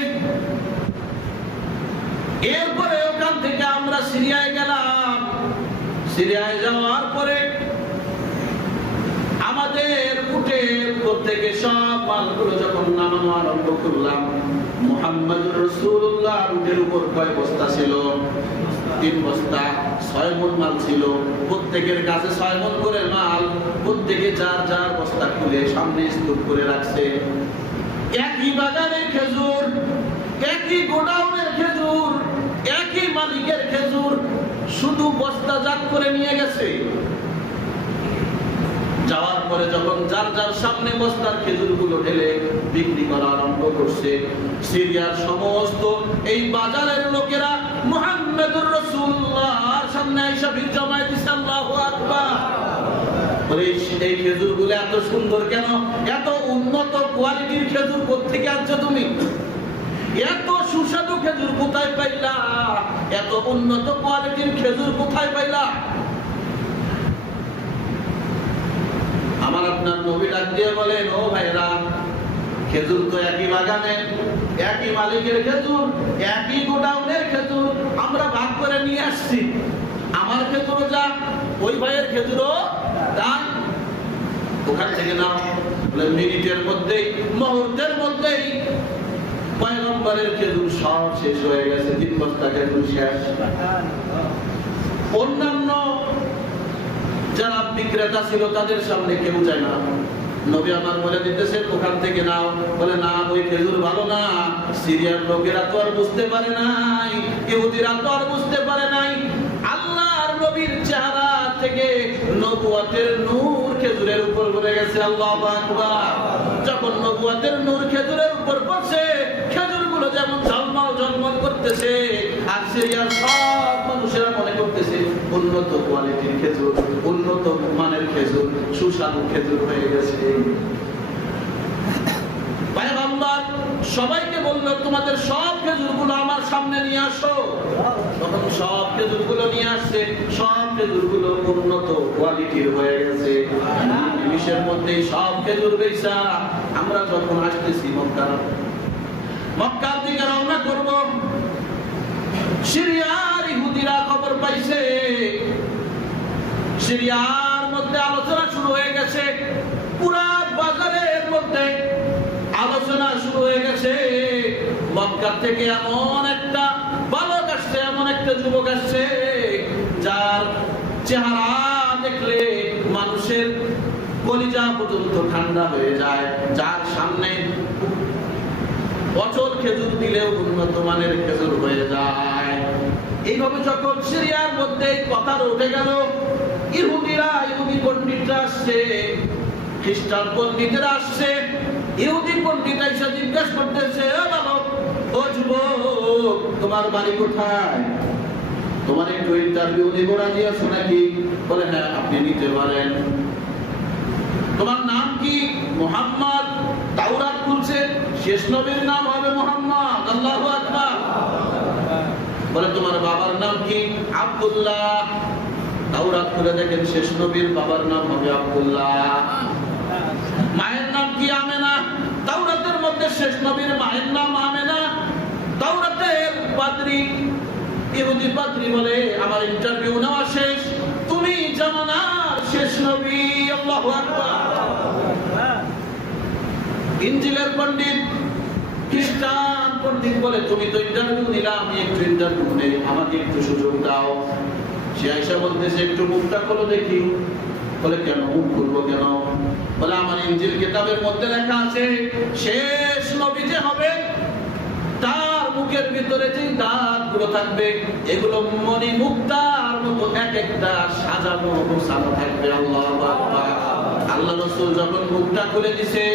এরপরে ওখান থেকে আমরা সিরিয়ায় গেলাম। সিরিয়ায় যাওয়ার পরে আমাদের উটের উপর থেকে সব মালগুলো যখন নামানো আরম্ভ করলাম, মুহাম্মদুর রাসূলুল্লাহ উটের উপর কয় বস্তা ছিল? 3 বস্তা, 6 মণ মাল ছিল। প্রত্যেকের কাছে 6 মণ করে মাল, প্রত্যেকে যার যার বস্তা খুলে সামনে স্তূপ করে রাখছে। একই বাগানের খেজুর, একই গোডাউনের খেজুর, একই মালিকের খেজুর, শুধু বস্তা জাত করে নিয়ে গেছে। যাওয়ার পরে যখন যার যার সামনে বস্তার খেজুরগুলো ঢেলে বিক্রি করা আরম্ভ করছে, সিরিয়ার সমস্ত এই বাজারের লোকেরা মুহাম্মদুর রাসূলুল্লাহর সামনে এসে ভিড় জমায় দিছে। আল্লাহু আকবার। এই খেজুরগুলো এত সুন্দর কেন? এত উন্নত কোয়ালিটির খেজুর কোত্থেকে আনছো তুমি? এত সুস্বাদু খেজুর কোথায় পাইলা? এত উন্নত কোয়ালিটির খেজুর কোথায় পাইলা? আমার আপনার নবী ডাক দিয়ে বলেন, ও ভাইরা, খেজুর তো একই বাগানের, একই মালিকের খেজুর, একই গোডাউনের খেজুর, আমরা ভাগ করে নিয়ে আসছি। আমার খেজুরও যা, ওই ভাইয়ের খেজুরও তাই। ওখান থেকে নাও। মিনিটের মধ্যেই, মুহূর্তের মধ্যেই পয়গম্বরের খেজুর সব শেষ হয়ে গেছে। 3 বস্তা খেজুর শেষ। অন্যান্য যারা বিক্রেতা ছিল তাদের সামনে কেউ যায় না। নবী আমার বলে দিতেছে ওখান থেকে নাও। বলে না, ওই খেজুর ভালো না। সিরিয়ার লোকেরা তো আর বুঝতে পারে নাই, ইহুদিরা তো আর বুঝতে পারে নাই। আল্লাহর নবীর চেহারা থেকে নবুয়তের নূর খেজুরের উপর পড়ে গেছে। আল্লাহু আকবার। যখন নবুয়তের নূর খেজুরের উপর পড়ছে, খেজুরগুলো যেমন ঝলমল ঝলমল করতেছে, আর সিরিয়ার সব মানুষেরা মনে করতেছে উন্নত কোয়ালিটির খেজুর, উন্নত মানের খেজুর, সুস্বাদু খেজুর হয়ে গেছে। পয়গম্বর সবাইকে বলল, তোমাদের সব খেজুরগুলো আমার সামনে নিয়ে আসো। তখন সব খেজুরগুলো নিয়ে আসছে। সব খেজুরগুলো উন্নত কোয়ালিটির হয়ে গেছে। নিমিষের মধ্যেই সব খেজুর বেচা। আমরা যখন আসতেছি মক্কার দিকে রওনা করব, সিরিয়ার ইহুদিরা খবর পাইছে। সিরিয়ার মধ্যে আলোচনা শুরু হয়ে গেছে। পুরা বাজারের মধ্যে আলোচনা শুরু হয়ে গেছে। মক্কা থেকে এমন একটা বালক আসছে, এমন একটা যুবক আসছে, যার চেহারা দেখলে মানুষের কলিজা পর্যন্ত ঠান্ডা হয়ে যায়, যার সামনে অচল খেজুর দিলেও উন্নত মানের খেজুর হয়ে যায়। এইভাবে যখন সিরিয়ার মধ্যে কথা উঠে গেল, ইহুদিরা, ইহুদি পণ্ডিতরা আসছে, খ্রিস্টান পণ্ডিতেরা আসছে। ইহুদি পণ্ডিতরা এসে জিজ্ঞেস করতেছে, ও বালক, ও যুবক, তোমার বাড়ি কোথায়? তোমার একটু ইন্টারভিউ নিব, রাজি আছো নাকি? বলে হ্যাঁ, আপনি নিতে পারেন। তোমার নাম কি? মুহাম্মদ। তাওরাত খুলছে, শেষ নবীর নাম হবে মুহাম্মদ। আল্লাহু আকবার। বলে তোমার বাবার নাম কি? আব্দুল্লাহ। তাওরাত খুলে দেখেন শেষ নবীর বাবার নাম হবে আব্দুল্লাহ। মায়ের নাম কি? আমেনা। তাওরাতের মধ্যে শেষ নবীর মায়ের নাম আমেনা। তাওরাতের পাদ্রী, ইহুদি পাদ্রী বলে, আমার ইন্টারভিউ নেওয়া শেষ, তুমি জামানার শেষ নবী। আল্লাহু আকবার। ইনজিলের পণ্ডিত, খ্রিস্টান পণ্ডিত বলে, তুমি তো ইন্টারভিউ নিলা, আমি একটু ইন্টারভিউ নেই, আমাকে একটু সুযোগ দাও। সে আয়েশা বলতেছে, একটু মুখটা খোলো দেখি। বলে কেন? মুখ খুলবো কেন? বলে আমার ইনজিল কিতাবের মধ্যে লেখা আছে, শেষ নবী যে হবে তার মুখের ভিতরে যে দাঁতগুলো থাকবে, এগুলো মণি মুক্তার মতো এক একটা সাজানো গোছানো থাকবে। আল্লাহু আকবার। আল্লাহ রাসূল যখন মুখটা খুলে দিয়েছে,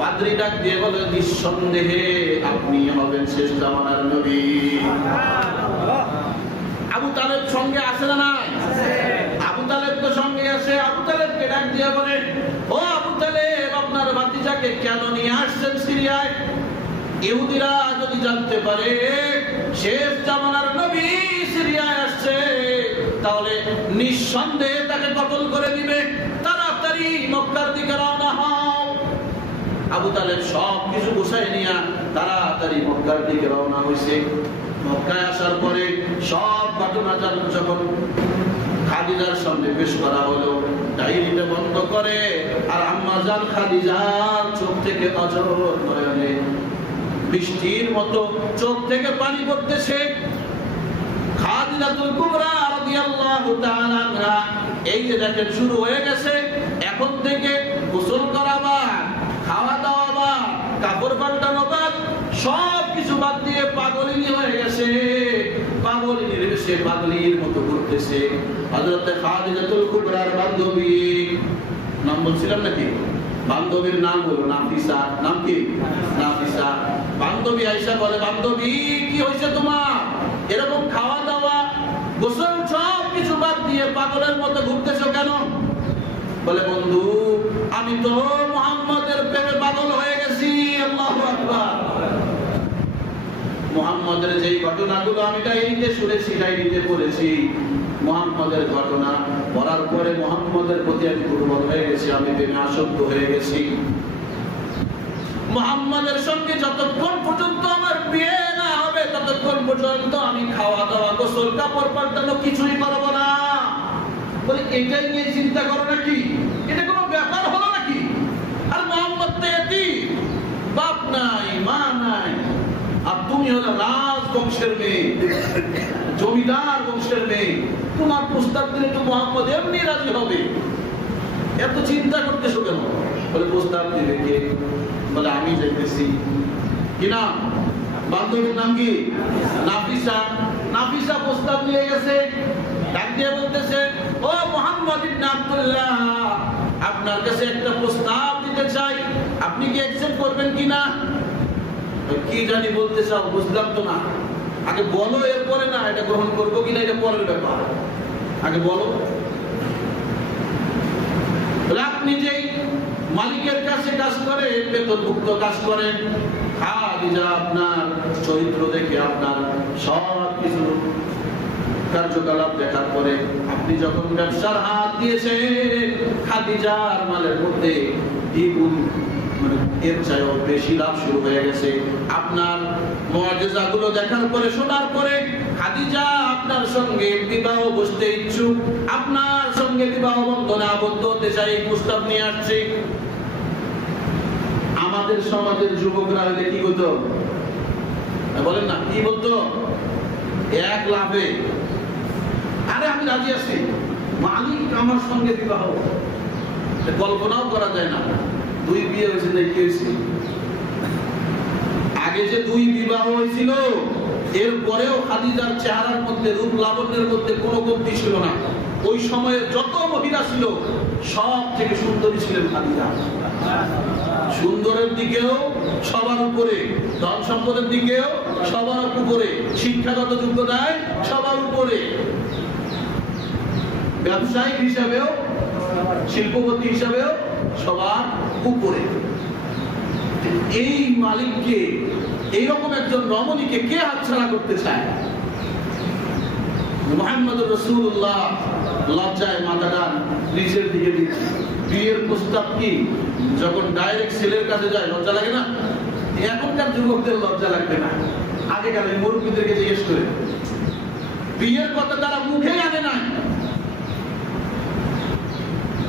পাদ্রী ডাক দিয়ে বলে, নিঃসন্দেহে আপনি হবেন শেষ জামানার নবী। আবু তালেব সঙ্গে আছে না নাই? আবু তালেব তো সঙ্গে আছে। আবু তালেবকে ডাক দিয়ে বলে, ও আবু তালেব, আপনার ভাতিজাকে কেন নিয়ে আসছেন সিরিয়ায়? ইহুদিরা যদি জানতে পারে শেষ জামানার নবী সিরিয়ায় আসছে, তাহলে নিঃসন্দেহে তাকে কতল করে দিবে। তাড়াতাড়ি মক্কার দিকে রওনা হও। আবু তালেব সব কিছু গুছাই নিয়ে তাড়াতাড়ি মক্কার দিকে রওনা হয়েছে। মক্কায় আসার পরে সব ঘটনা যখন খাদিজার সামনে পেশ করা হলো, ডায়েরিতে বন্ধ করে আর আম্মা জান খাদিজার চোখ থেকে অঝর নয়নে বৃষ্টির মতো চোখ থেকে পানি পড়তেছে। খাদিজাতুল কুবরা রাদিয়াল্লাহু তাআলা আনহা এই যে দেখেন শুরু হয়ে গেছে, এখন থেকে গোসল করা বাদ, খাওয়া দাওয়া বাদ, কাপড় পাল্টানো বাদ, সব কিছু বাদ দিয়ে পাগলিনী হয়ে গেছে। পাগলিনীর বেশে পাগলির মতো ঘুরতেছে। হযরত খাদিজাতুল কুবরার বান্ধবী, নাম বলছিলাম নাকি? বান্ধবীর নাম হলো নাফিসা। নাম কি? নাফিসা। বান্ধবী আয়েশা বলে, বান্ধবী কি হয়েছে তোমার? এরকম খাওয়া দাওয়া গোসল সব কিছু বাদ দিয়ে পাগলের মতো ঘুরতেছো কেন? বলে, বন্ধু আমি তো মুহাম্মাদের প্রেমে পাগল হয়ে গেছি। আল্লাহু আকবার। মুহাম্মাদের যেই ঘটনাগুলো আমি ডায়েরিতে শুনেছি, ডায়েরিতে পড়েছি, মুহাম্মাদের ঘটনা পড়ার পরে মুহাম্মাদের প্রতি আমি দুর্বল হয়ে গেছি, আমি প্রেমে আসক্ত হয়ে গেছি। মুহাম্মাদের সঙ্গে যতক্ষণ পর্যন্ত আমার বিয়ে না হবে ততক্ষণ পর্যন্ত আমি খাওয়া দাওয়া, গোসল, কাপড় পাল্টানো কিছুই করব না। বলে, এটাই নিয়ে চিন্তা করো নাকি? এটা কোনো ব্যাপার হলো নাকি? আর মুহাম্মদ তো এতিম, বাপ নাই, মা নাই, আর তুমি হলো রাজবংশের মেয়ে, জমিদার বংশের মেয়ে, তোমার প্রস্তাব দিলে তো মুহাম্মদ এমনি রাজি হবে, এত চিন্তা করতেছো কেন? বলে, প্রস্তাব দিবে কে? বলে, আমি যাইতেছি। কি নাম? বান্ধবীর নাম কি? নাফিসা। নাফিসা প্রস্তাব নিয়ে গেছে, ডাক দিয়ে বলতেছে, ও মুহাম্মদ ইবনে আব্দুল্লাহ, আপনার কাছে একটা প্রস্তাব দিতে চাই, আপনি কি অ্যাকসেপ্ট করবেন কিনা? কি জানি বলতে চাও, বুঝলাম তো না, আগে বলো, এরপরে না এটা গ্রহণ করবো কিনা এটা পরের ব্যাপার, আগে বলো। আপনি যেই মালিকের কাছে কাজ করে, বেতনভুক্ত কাজ করেন, খাদিজা আপনার চরিত্র দেখে, আপনার সব কিছু কার্যকলাপ দেখার পরে আপনি যখন ব্যবসার হাত দিয়েছেন, খাদিজার মালের মধ্যে দ্বিগুণ, মানে এর চাইও বেশি লাভ শুরু হয়ে গেছে। আপনার মুআজিজাগুলো দেখার পরে, শোনার পরে খাদিজা আপনার সঙ্গে বিবাহ বসতে ইচ্ছুক, আপনার সঙ্গে বিবাহ বন্ধনে আবদ্ধ হতে চাই, প্রস্তাব নিয়ে আসছে। আমাদের সমাজের যুবকরা হলে কি বলতো? বলেন না, কি বলতো? এক লাভে, আরে আমি রাজি আছি, মালিক আমার সঙ্গে বিবাহ। কল্পনাও করা যায় না, দুই বিয়ে হয়েছে, কি হয়েছে? আগে যে দুই বিবাহ হয়েছিল, এরপরেও খাদিজার চেহারার মধ্যে, রূপ লাবণ্যের মধ্যে কোনো কমতি ছিল না। ওই সময়ে যত মহিলা ছিল সব থেকে সুন্দরী ছিলেন খাদিজা। সুন্দরের দিকেও সবার উপরে, ধন সম্পদের দিকেও সবার উপরে, শিক্ষাগত যোগ্যতায় সবার উপরে, ব্যবসায়িক হিসাবেও, শিল্পপতি হিসাবেও সবার উপরে। এই মালিককে, এইরকম একজন রমণীকে কে হাতছাড়া করতে চায়? মুহাম্মদুর রাসূলুল্লাহ লজ্জায় মাথাটা নিচের দিকে দিচ্ছে। বিয়ের প্রস্তাব কি যখন ডাইরেক্ট ছেলের কাছে যায় লজ্জা লাগে না? এখনকার যুবকদের লজ্জা লাগবে না, আগেকার মুরব্বীদেরকে জিজ্ঞেস করে। বিয়ের কথা তারা মুখে আনে না,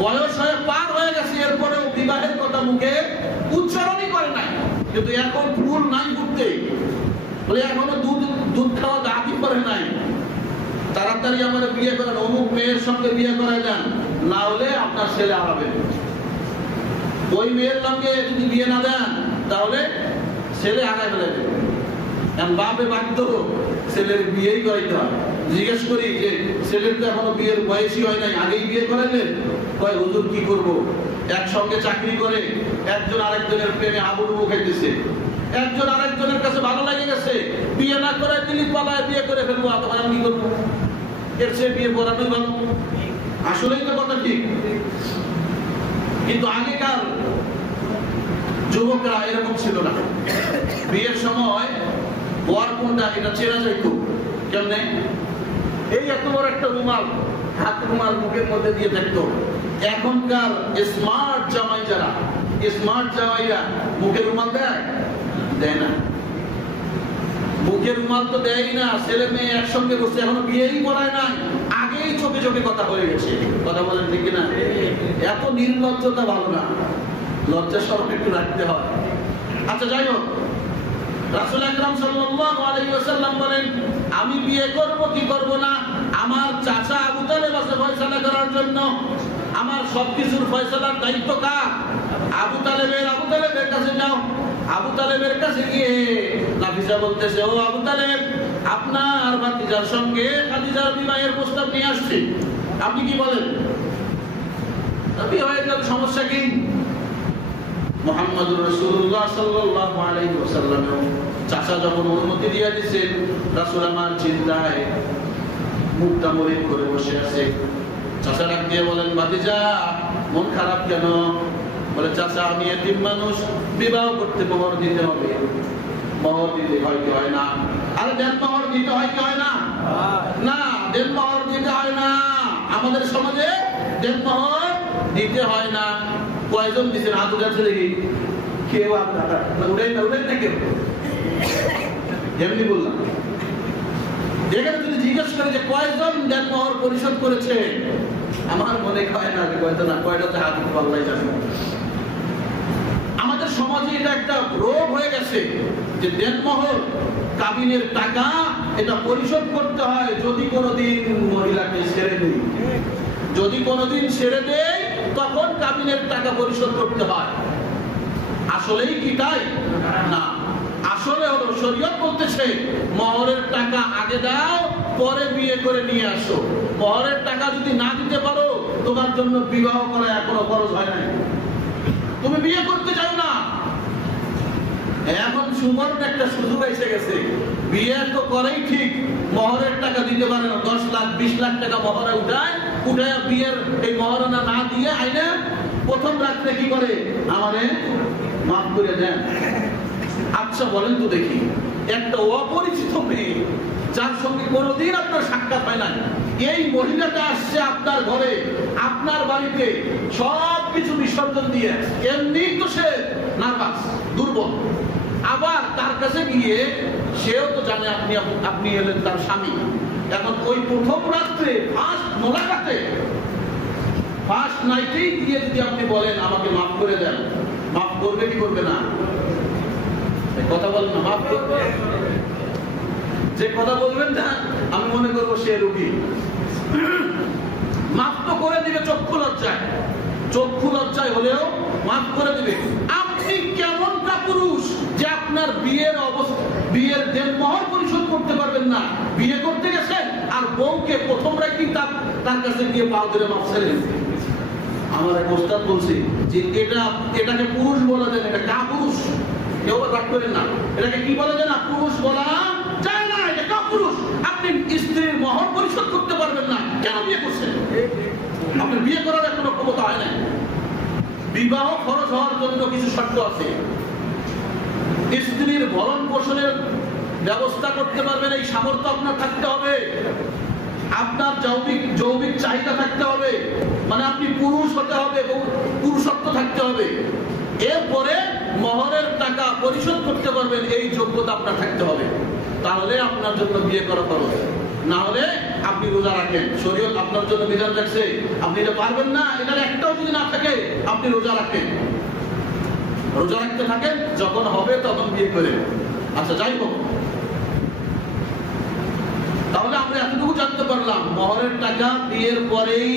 বয়স হয়ে পার হয়ে গেছে, এরপরেও বিবাহের কথা মুখে উচ্চারণই করে নাই। কিন্তু এখন ফুল নাই ফুটতে, বলে এখনো দুধ খাওয়া দাবি করে নাই, তাড়াতাড়ি আমার বিয়ে করেন, অমুক মেয়ের সঙ্গে বিয়ে করা যান, না হলে আপনার ছেলে হারাবে। ওই মেয়ের সঙ্গে যদি বিয়ে না দেন তাহলে ছেলে হারায় ফেলবে। বাপে বাধ্য ছেলের বিয়েই করাইতে হয়। জিজ্ঞেস করি যে ছেলের তো এখনো বিয়ের বয়সই হয় নাই, আগেই বিয়ে করাইলেন? কয়, হুজুর কি করবো, একসঙ্গে চাকরি করে একজন আরেকজনের প্রেমে হাবুডুবু খাইতেছে, একজন আরেকজনের কাছে ভালো লাগে গেছে, বিয়ে না করে তিনি পালায় বিয়ে করে ফেলবো, তখন আমি কি করবো? এর চেয়ে বিয়ে করানোই ভালো। আসলেই তো কথা ঠিক, কিন্তু আগেকার যুবকরা এরকম ছিল না। বিয়ের সময় বর কোনটা এটা চেনা যাইত কেমনে? এই এত বড় একটা রুমাল, হাত রুমাল মুখের মধ্যে দিয়ে থাকতো। এখনকার স্মার্ট জামাই যারা, স্মার্ট জামাইরা মুখে রুমাল দেয় না, মুখে রুমাল তো দেয় না, ছেলে মেয়ে একসঙ্গে বসে, এখনো বিয়েই করায় নাই, আগেই চোখে চোখে কথা হয়ে গেছে। কথা বলেন ঠিক না? এত নির্লজ্জতা ভালো না, লজ্জা শরম একটু রাখতে হয়। আচ্ছা যাই হোক, রাসূল আকরাম সাল্লাল্লাহু আলাইহি ওয়াসাল্লাম বলেন, আমি বিয়ে করব কি করব না, আমার চাচা আবু তালেব আছে ফয়সালা করার জন্য। আমার সবকিছুর ফয়সালার দায়িত্ব কার? আবু তালেবের কাছে যাও। আবু তালেবের কাছে গিয়ে নাফিসা বলতেছে, ও আবু তালেব, আপনার ভাতিজার সঙ্গে খাদিজার বিবাহের প্রস্তাব নিয়ে আসছে, আপনি কি বলেন? আপনি হয়ে গেল, সমস্যা কি? মুহাম্মদুর রাসূলুল্লাহ সাল্লাল্লাহু আলাইহি ওয়াসাল্লাম চাচা যখন অনুমতি দিয়ে দিয়েছেন, রাসূল আমার চিন্তায় মুখটা মলিন করে বসে আছে। চাচা ডাক দিয়ে বলেন, ভাতিজা মন খারাপ কেন? বলে, চাচা আমি এতিম মানুষ, বিবাহ করতে মোহর দিতে হবে। মোহর দিতে হয় কি হয় না? আরে দেন মোহর দিতে হয় কি হয় না? না, দেন মোহর দিতে হয় না। আমাদের সমাজে দেন মোহর দিতে হয় না। কয়জন দিচ্ছেন? হাত উঠাচ্ছে দেখি। কেউ উঠে না কেউ। এমনি বললাম, এখানে যদি জিজ্ঞেস করে যে কয়জন দেন মোহর পরিশোধ করেছে, আমার মনে হয় না কয়টা না কয়টাতে হাত উঠতে পারলাই যাবে। আমাদের সমাজে এটা একটা রোগ হয়ে গেছে যে দেনমোহর, কাবিনের টাকা, এটা পরিশোধ করতে হয় যদি কোনোদিন মহিলাকে ছেড়ে দেয়। যদি কোনোদিন ছেড়ে দেয় তখন কাবিনের টাকা পরিশোধ করতে হয়। আসলেই কি তাই? না, আসলে হলো শরীয়ত বলতেছে মোহরের টাকা আগে দাও, পরে বিয়ে করে নিয়ে আসো। মোহরের টাকা যদি না দিতে পারো, তোমার জন্য বিবাহ করা এখনো খরচ হয় নাই, তুমি বিয়ে করতে চাও না। এখন সুবর্ণ একটা সুযোগ এসে গেছে, বিয়ে তো করেই ঠিক, মোহরের টাকা দিতে পারে না, 10 লাখ 20 লাখ টাকা মোহরে উঠায় বিয়ের এই মহারণা না দিয়ে আইনে প্রথম রাত্রে কি করে, আমারে মাফ করে দেন। আচ্ছা বলেন তো দেখি, একটা অপরিচিত মেয়ে যার সঙ্গে কোনোদিন আপনার সাক্ষাৎ হয় না, এই মহিলাটা আসছে আপনার ঘরে, আপনার বাড়িতে সবকিছু বিসর্জন দিয়ে, এমনি তো সে নার্ভাস, দুর্বল, আবার তার কাছে গিয়ে সেও তো জানে আপনি এলেন তার স্বামী। এখন ওই প্রথম রাত্রে ফার্স্ট মোলাকাতে, ফার্স্ট নাইটেই গিয়ে যদি আপনি বলেন আমাকে মাফ করে দেন, মাফ করবে কি করবে না? কথা বলেন না, মাফ করবে। যে কথা বলবেন না, আমি মনে করবো সে রোগী। মাফ তো করে দিবে চক্ষু লজ্জায়, চক্ষু লজ্জায় হলেও মাফ করে দিবে। আপনি কেমনটা পুরুষ যে আপনার বিয়ের অবস্থা, বিয়ের দেনমোহর পরিশোধ করতে পারবেন না? বিয়ে করতে গেছেন আর বউকে প্রথম রাতেই তার কাছে গিয়ে পাও ধরে মাফ ছেড়ে দিচ্ছে। আমার এক ওস্তাদ বলছে যে এটাকে পুরুষ বলা যায় না, এটা কাপুরুষ। কেউ রাগ করেন না, এটাকে কি বলা যায় না? পুরুষ বলা যায় না, এটা কাপুরুষ। আপনি স্ত্রীর মোহর পরিশোধ করতে পারবেন না, কেন বিয়ে করছেন? আপনি বিয়ে করার এখনো ক্ষমতা হয় না। বিবাহ খরচ হওয়ার জন্য কিছু শর্ত আছে। স্ত্রীর ভরণ পোষণের ব্যবস্থা করতে পারবেন, এই সামর্থ্য আপনার থাকতে হবে। আপনার যৌবিক চাহিদা থাকতে হবে, মানে আপনি পুরুষ হতে হবে, পুরুষত্ব থাকতে হবে। এরপরে মোহরের টাকা পরিশোধ করতে পারবেন, এই যোগ্যতা আপনার থাকতে হবে। তাহলে আপনার জন্য বিয়ে করা খরচ। না হলে আপনি রোজা রাখেন, শরীয়ত আপনার জন্য বিধান রাখছে, আপনি এটা পারবেন না, এটার একটাও যদি না থাকে আপনি রোজা রাখেন, রোজা রাখতে থাকেন, যখন হবে তখন বিয়ে করেন। আচ্ছা যাই হোক, তাহলে আমরা এতটুকু জানতে পারলাম মোহরের টাকা বিয়ের পরেই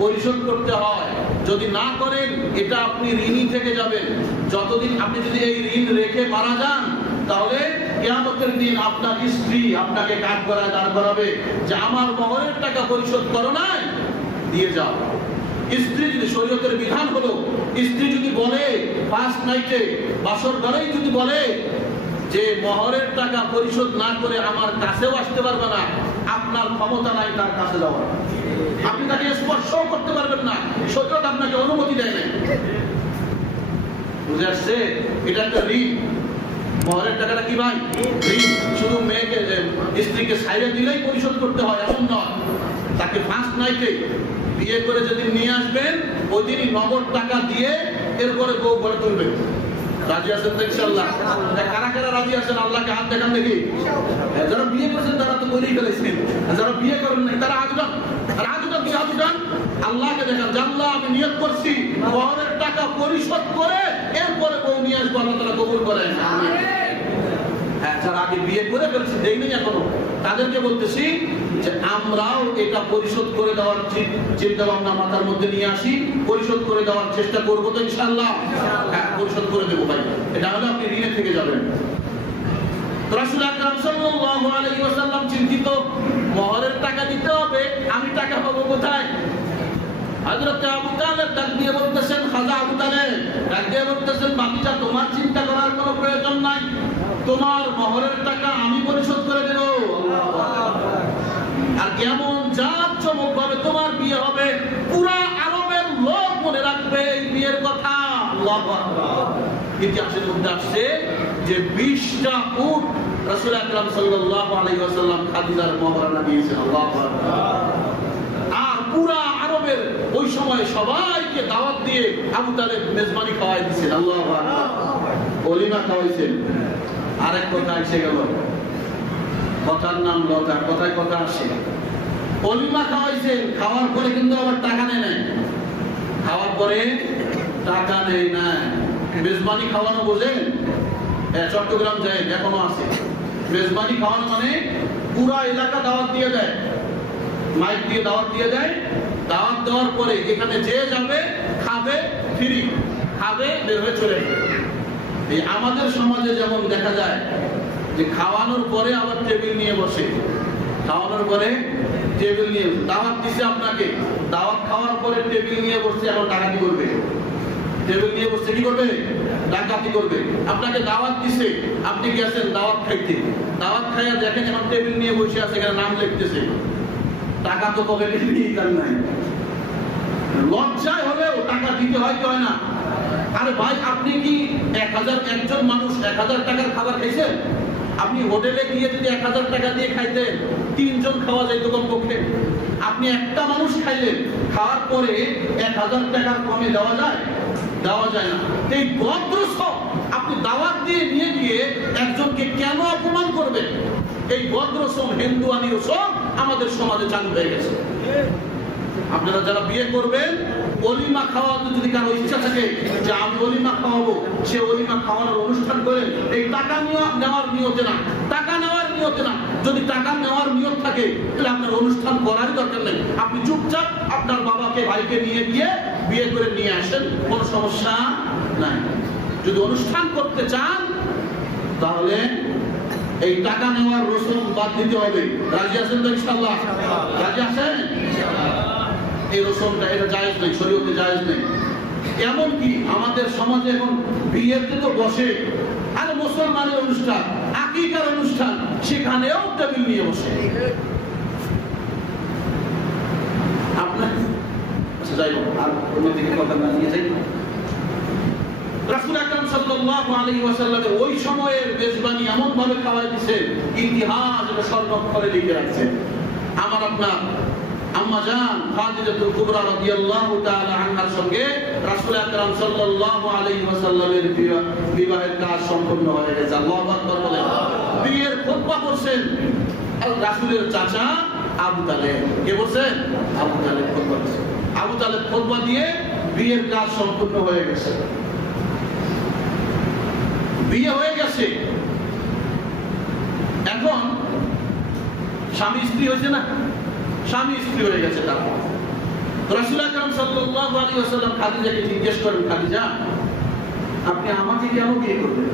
পরিশোধ করতে হয়। যদি না করেন এটা আপনি ঋণী থেকে যাবেন। যতদিন আপনি যদি এই ঋণ রেখে মারা যান, তাহলে কিয়ামতের দিন আপনার স্ত্রী আপনাকে কাঠ করায় দাঁড় করাবে যে আমার মোহরের টাকা পরিশোধ করো নাই, দিয়ে যাও। স্ত্রী যদি, শরীয়তের বিধান হলো, স্ত্রী যদি বলে ফার্স্ট নাইটে বাসর ঘরেই যদি বলে যে মোহরের টাকা পরিশোধ না করে আমার কাছেও আসতে পারবে না, আপনার ক্ষমতা নাই তার কাছে যাওয়ার, আপনি তাকে স্পর্শও করতে পারবেন না, শরীয়ত আপনাকে অনুমতি দেয় না। বুঝে আসছে? এটা একটা ঋণ। মোহরের টাকাটা কি ভাই? ঋণ। শুধু মেয়েকে, স্ত্রীকে সাইরে দিলেই পরিশোধ করতে হয় এমন নয়। তাকে ফার্স্ট নাইটে বিয়ে করে যেদিন নিয়ে আসবেন, ওই দিনই নগদ টাকা দিয়ে এরপরে বউ ঘরে তুলবেন। রাজি আছেন তো ইনশাআল্লাহ? কারা কারা রাজি আছেন আল্লাহকে হাত দেখান দেখি। যারা বিয়ে করেছেন তারা তো বলেই ফেলেছেন, যারা বিয়ে করেন নাই তারা হাত উঠান, আর হাত উঠান, দুই হাত উঠান, আল্লাহকে দেখান যে আল্লাহ আমি নিয়ত করছি বহরের টাকা পরিশোধ করে এরপরে বউ নিয়ে আসবো, আল্লাহ তাআলা কবুল করেন। যারা আগে বিয়ে করে ফেলছে দেয়নি এখনো, তাদেরকে বলতেছি যে আমরাও এটা পরিশোধ করে দেওয়ার চিন্তা ভাবনা মাথার মধ্যে নিয়ে আসি, পরিশোধ করে দেওয়ার চেষ্টা করবো তো ইনশাআল্লাহ। হ্যাঁ, পরিশোধ করে দেবো ভাই, এটা হলে আপনি ঋণে থেকে যাবেন। রাসূল আকরাম সাল্লাল্লাহু আলাইহি ওয়াসাল্লাম চিন্তিত, মহরের টাকা দিতে হবে, আমি টাকা পাবো কোথায়? হযরত আবু তালেব ডাক দিয়ে বলতেছেন, খাজা আবু তালেব ডাক দিয়ে বলতেছেন, বাকিটা তোমার চিন্তা করার কোনো প্রয়োজন নাই, তোমার মহরের টাকা আমি পরিশোধ করে দেব। আর কেমন জাঁকজমক ভাবে তোমার বিয়ে হবে, পুরা আরবের লোক মনে রাখবে এই বিয়ের কথা। আল্লাহু আকবার। ইতিহাসের মধ্যে আসছে যে 20টা উট রাসূল আকরাম সাল্লাল্লাহু আলাইহি ওয়াসাল্লাম খাদিজার মহরানা দিয়েছেন। আল্লাহু আকবার। আর পুরা আরবের ওই সময় সবাইকে দাওয়াত দিয়ে আবু তালেব মেজবানি খাওয়াই দিয়েছেন। আল্লাহু আকবার। ওলিমা খাওয়াইছেন। আরেক কথা এসে গেল, কথার নাম লতা, কথায় কথা আসে। ওলিমা খাওয়াইছেন, খাওয়ার পরে কিন্তু আবার টাকা নেয় নাই, খাওয়ার পরে টাকা নেয় না। মেজবানি খাওয়ানো বোঝেন? চট্টগ্রাম যায় এখনো আছে। মেজবানি খাওয়ানো মানে পুরা এলাকা দাওয়াত দিয়ে দেয়, মাইক দিয়ে দাওয়াত দিয়ে দেয়, দাওয়াত দেওয়ার পরে এখানে যে যাবে খাবে, ফ্রি খাবে, বের হয়ে চলে যাবে। এই আমাদের সমাজে যেমন দেখা যায় যে খাওয়ানোর পরে আবার টেবিল নিয়ে বসে, খাওয়ানোর পরে টেবিল নিয়ে দাওয়াত দিছে আপনাকে, দাওয়াত খাওয়ার পরে টেবিল নিয়ে বসছে, এখন ডাকাতি করবে। টেবিল নিয়ে বসছে কি করবে? ডাকাতি করবে। আপনাকে দাওয়াত দিছে, আপনি গেছেন দাওয়াত খাইতে, দাওয়াত খাইয়া দেখেন এখন টেবিল নিয়ে বসে আছে, এখানে নাম লিখতেছে, টাকা তো কবে নিয়ে যান নাই। লজ্জায় হলেও টাকা দিতে হয় কি হয় না? আরে ভাই, আপনি কি 1000 একজন মানুষ 1000 টাকার খাবার খাইছেন? আপনি হোটেলে গিয়ে যদি 1000 টাকা দিয়ে খাইতেন, 3 জন খাওয়া যাইত কমপক্ষে। আপনি একটা মানুষ খাইলেন, খাওয়ার পরে 1000 টাকার কমে দেওয়া যায়? দেওয়া যায় না। এই ভদ্রসব আপনি দাওয়াত দিয়ে নিয়ে গিয়ে একজনকে কেন অপমান করবেন? এই ভদ্রসম হিন্দুয়ানি সব আমাদের সমাজে চালু হয়ে গেছে। আপনারা যারা বিয়ে করবেন, ওলিমা খাওয়াতে যদি কারো ইচ্ছা থাকে যে আমি ওলিমা খাওয়াবো, সে ওলিমা খাওয়ানোর অনুষ্ঠান করে এই টাকা নেওয়ার নিয়তে না, টাকা নেওয়ার নিয়তে না। যদি টাকা নেওয়ার নিয়ত থাকে তাহলে আপনার অনুষ্ঠান করারই দরকার নেই। আপনি চুপচাপ আপনার বাবাকে ভাইকে নিয়ে গিয়ে বিয়ে করে নিয়ে আসেন, কোনো সমস্যা নাই। যদি অনুষ্ঠান করতে চান তাহলে এই টাকা নেওয়ার রসুম বাদ দিতে হবে। রাজি আছেন তো ইনশাআল্লাহ? রাজি আছেন? এই রসুমটা এটা জায়েজ নেই, শরীয়তে জায়েজ নেই। এমনকি আমাদের সমাজে এখন বিয়েতে তো বসে, আর মুসলমানের অনুষ্ঠান, আকিকার অনুষ্ঠান, সেখানেও টেবিল নিয়ে বসে। আপনার যাই হোক, আর অন্যদিকে কথা না নিয়ে যাই। রাসূল আকরাম সাল্লাল্লাহু আলাইহি ওয়াসাল্লামের ওই সময়ের মেজবানি এমন ভাবে খাওয়াই দিয়েছেন, ইতিহাস এটা স্বর্ণাক্ষরে লিখে রাখছে। আমার আপনার আম্মা জান খাদিজাতুল কুবরা রাদিয়াল্লাহু তাআলা আনহার সঙ্গে রাসূল আকরাম সাল্লাল্লাহু আলাইহি ওয়াসাল্লামের বিবাহের কাজ সম্পন্ন হয়ে গেছে। আল্লাহু আকবার বলেন। বিয়ের খুতবা করছেন রাসূলের চাচা আবু তালেব। কে বলছেন? আবু তালেব খুতবা দিয়েছেন। আবু তালেব খুতবা দিয়ে বিয়ের কাজ সম্পন্ন হয়ে গেছে। বিয়ে হয়ে গেছে, এখন স্বামী স্ত্রী হয়েছে না? স্বামী স্ত্রী হয়ে গেছে। তারপর রাসূল আকরাম সাল্লাল্লাহু আলাইহি ওয়াসাল্লাম খাদিজাকে জিজ্ঞেস করেন, খাদিজা আপনি আমাকে কেন বিয়ে করলেন?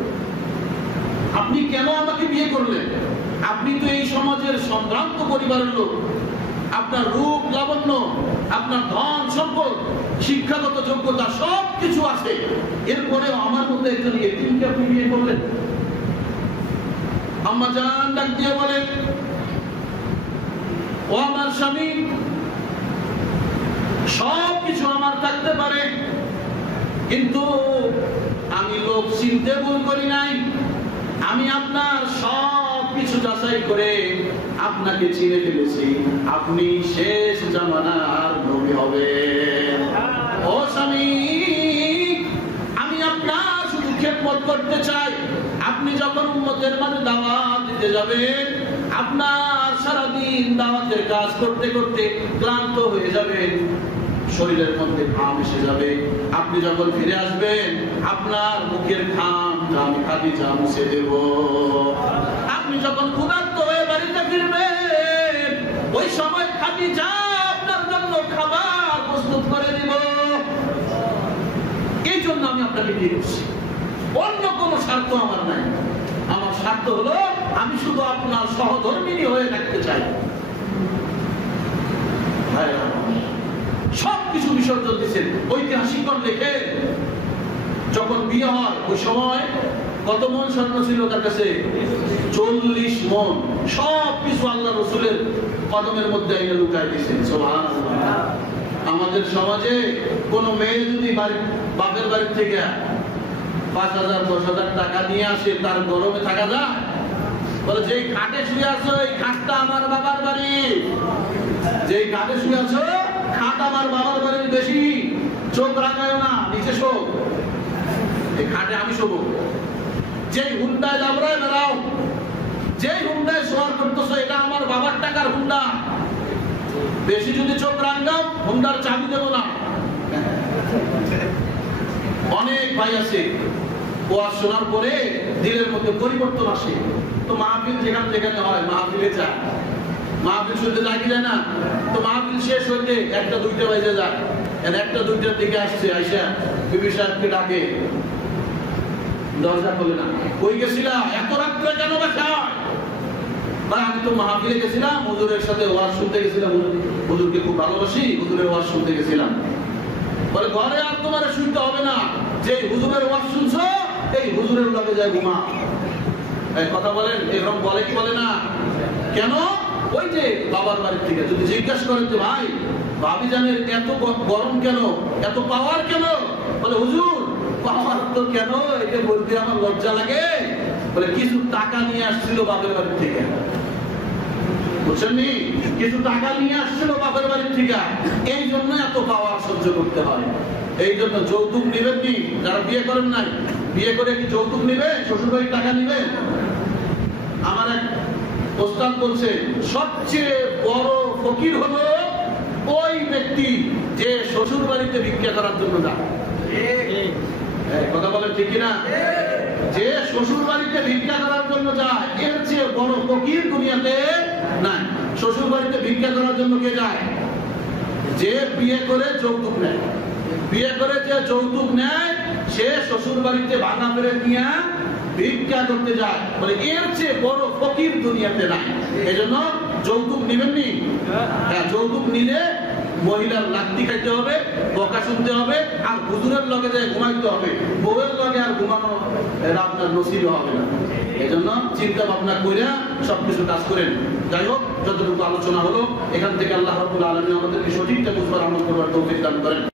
আপনি কেন আমাকে বিয়ে করলেন? আপনি তো এই সমাজের সম্ভ্রান্ত পরিবারের লোক, আপনার রূপ লাবণ্য, আপনার ধন সম্পদ, শিক্ষাগত যোগ্যতা সব কিছু আছে, এরপরেও আমার মধ্যে একজন ইতিমকে আপনি বিয়ে করলেন। আম্মা জান ডাক দিয়ে বলেন, ও আমার স্বামী, সব কিছু আমার থাকতে পারে, কিন্তু আমি লোক চিনতে ভুল করি নাই। আমি আপনার সব কিছু যাচাই করে আপনাকে চিনে ফেলেছি, আপনি শেষ জামানার নবী হবেন। ও স্বামী, আমি আপনার শুধু খেদমত মানুষদের মাঝে দাওয়াত দিতে যাবেন, আপনার সারাদিন দাওয়াতের কাজ করতে করতে ক্লান্ত হয়ে যাবেন, শরীরের মধ্যে ঘাম এসে যাবে। আপনি যখন ফিরে আসবেন, আপনার মুখের ঘামটা আমি খাদিজা মুছে দেব। আপনি যখন ক্ষুধার্ত হয়ে বাড়িতে ফিরবেন, ওই সময় খাদিজা আপনার জন্য খাবার প্রস্তুত করে দিব। এই জন্য আমি আপনাকে বিয়ে করছি, অন্য কোনো স্বার্থ আমার নাই। আমার স্বার্থ হলো আমি শুধু আপনার সহধর্মিণী হয়ে থাকতে চাই। সবকিছু বিসর্জন দিচ্ছেন। ঐতিহাসিকগণ লেখে, যখন বিয়ে হয় ওই সময় কত মন স্বর্ণ ছিল তার কাছে? 40 মন। সবকিছু আল্লাহ রসুলের কদমের মধ্যে এনে লুকায় দিয়েছেন। সুবহানাল্লাহ। আমাদের সমাজে কোন মেয়ে যদি বাপের বাড়ি থেকে 5,000 10,000 টাকা নিয়ে আসে, তার গরমে থাকা যায়? বলে যেই খাটে শুয়ে আছো এই খাটটা আমার বাবার বাড়ি, যেই খাটে শুয়ে আছো খাট আমার বাবার বাড়ির বেশি, চোখ রাখায় না, নিচে শো, এই খাটে আমি শোবো। যেই হুন্ডায় দাবড়ায় বেড়াও, যেই হুন্ডায় শোয়ার করতেছো, এটা আমার বাবার টাকার হুন্ডা, বেশি যদি চোখ রাখাও হুন্ডার চাবি দেবো না। অনেক ভাই আছে ওয়াজ শোনার পরে দিলের মধ্যে পরিবর্তন আসে, তো মাহফিল যেখানে যেখানে হয় মাহফিলে যায়, মাহফিল শুনতে লাগি যায় না, তো মাহফিল শেষ হইতে 1টা 2টা বাজে যায়। 1টা 2টার দিকে আসছে, আইসা বিবি সাহেবকে ডাকে, দরজা খোলে না। কই গেছিলা এত রাত্রে কেন দেখা? ভাই আমি তো মাহফিলে গেছিলাম, হুজুরের সাথে ওয়াজ শুনতে গেছিলাম, হুজুরকে খুব ভালোবাসি, হুজুরের ওয়াজ শুনতে গেছিলাম। বলে ঘরে আর তোমার শুনতে হবে না, যে হুজুরের ওয়াজ শুনছো এই হুজুরের লগে যায় ঘুমা। এই কথা বলেন, এরকম বলে কি বলে না? কেন? ওই যে বাবার বাড়ি থেকে যদি জিজ্ঞাসা করেন যে ভাই ভাবি জানের এত গরম কেন, এত পাওয়ার কেন? বলে হুজুর পাওয়ার তো কেন, এটা বলতে আমার লজ্জা লাগে। বলে কিছু টাকা নিয়ে আসছিল বাপের বাড়ি থেকে, বুঝছেননি? কিছু টাকা নিয়ে আসছিল বাপের বাড়ি থেকে, এই জন্য এত পাওয়ার সহ্য করতে হয়। এই জন্য যৌতুক নেবেন নি, যারা বিয়ে করেন নাই, বিয়ে করে কি যৌতুক নেবে? শ্বশুর বাড়ির টাকা নেবে? আমার এক ওস্তাদ বলছে সবচেয়ে বড় ফকির হলো ওই ব্যক্তি যে শ্বশুর বাড়িতে ভিক্ষা করার জন্য যায়। কথা বলেন ঠিক কিনা? যে শ্বশুর বাড়িতে ভিক্ষা করার জন্য যায়, এর চেয়ে বড় ফকির দুনিয়াতে নাই। শ্বশুর বাড়িতে ভিক্ষা করার জন্য কে যায়? যে বিয়ে করে যৌতুক নেয়। বিয়ে করে যে যৌতুক নেয় সে শ্বশুর বাড়িতে ভাঙা পেরে নিয়ে ভিক্ষা করতে যায়। বলে এর চেয়ে বড় ফকির দুনিয়াতে নাই। এজন্য যৌতুক নিবেননি। হ্যাঁ, যৌতুক নিলে মহিলার লাত্তি খাইতে হবে, বকা শুনতে হবে, আর হুজুরের লগে যায় ঘুমাইতে হবে। বউয়ের লগে আর ঘুমানো আপনার নসিব হবে না। এজন্য চিন্তা ভাবনা কইরা সবকিছু কাজ করেন। যাই হোক, যতটুকু আলোচনা হলো এখান থেকে আল্লাহ রাব্বুল আলামিন আমাদেরকে সঠিকটা বুঝবার আমল করবার তৌফিক দান করেন।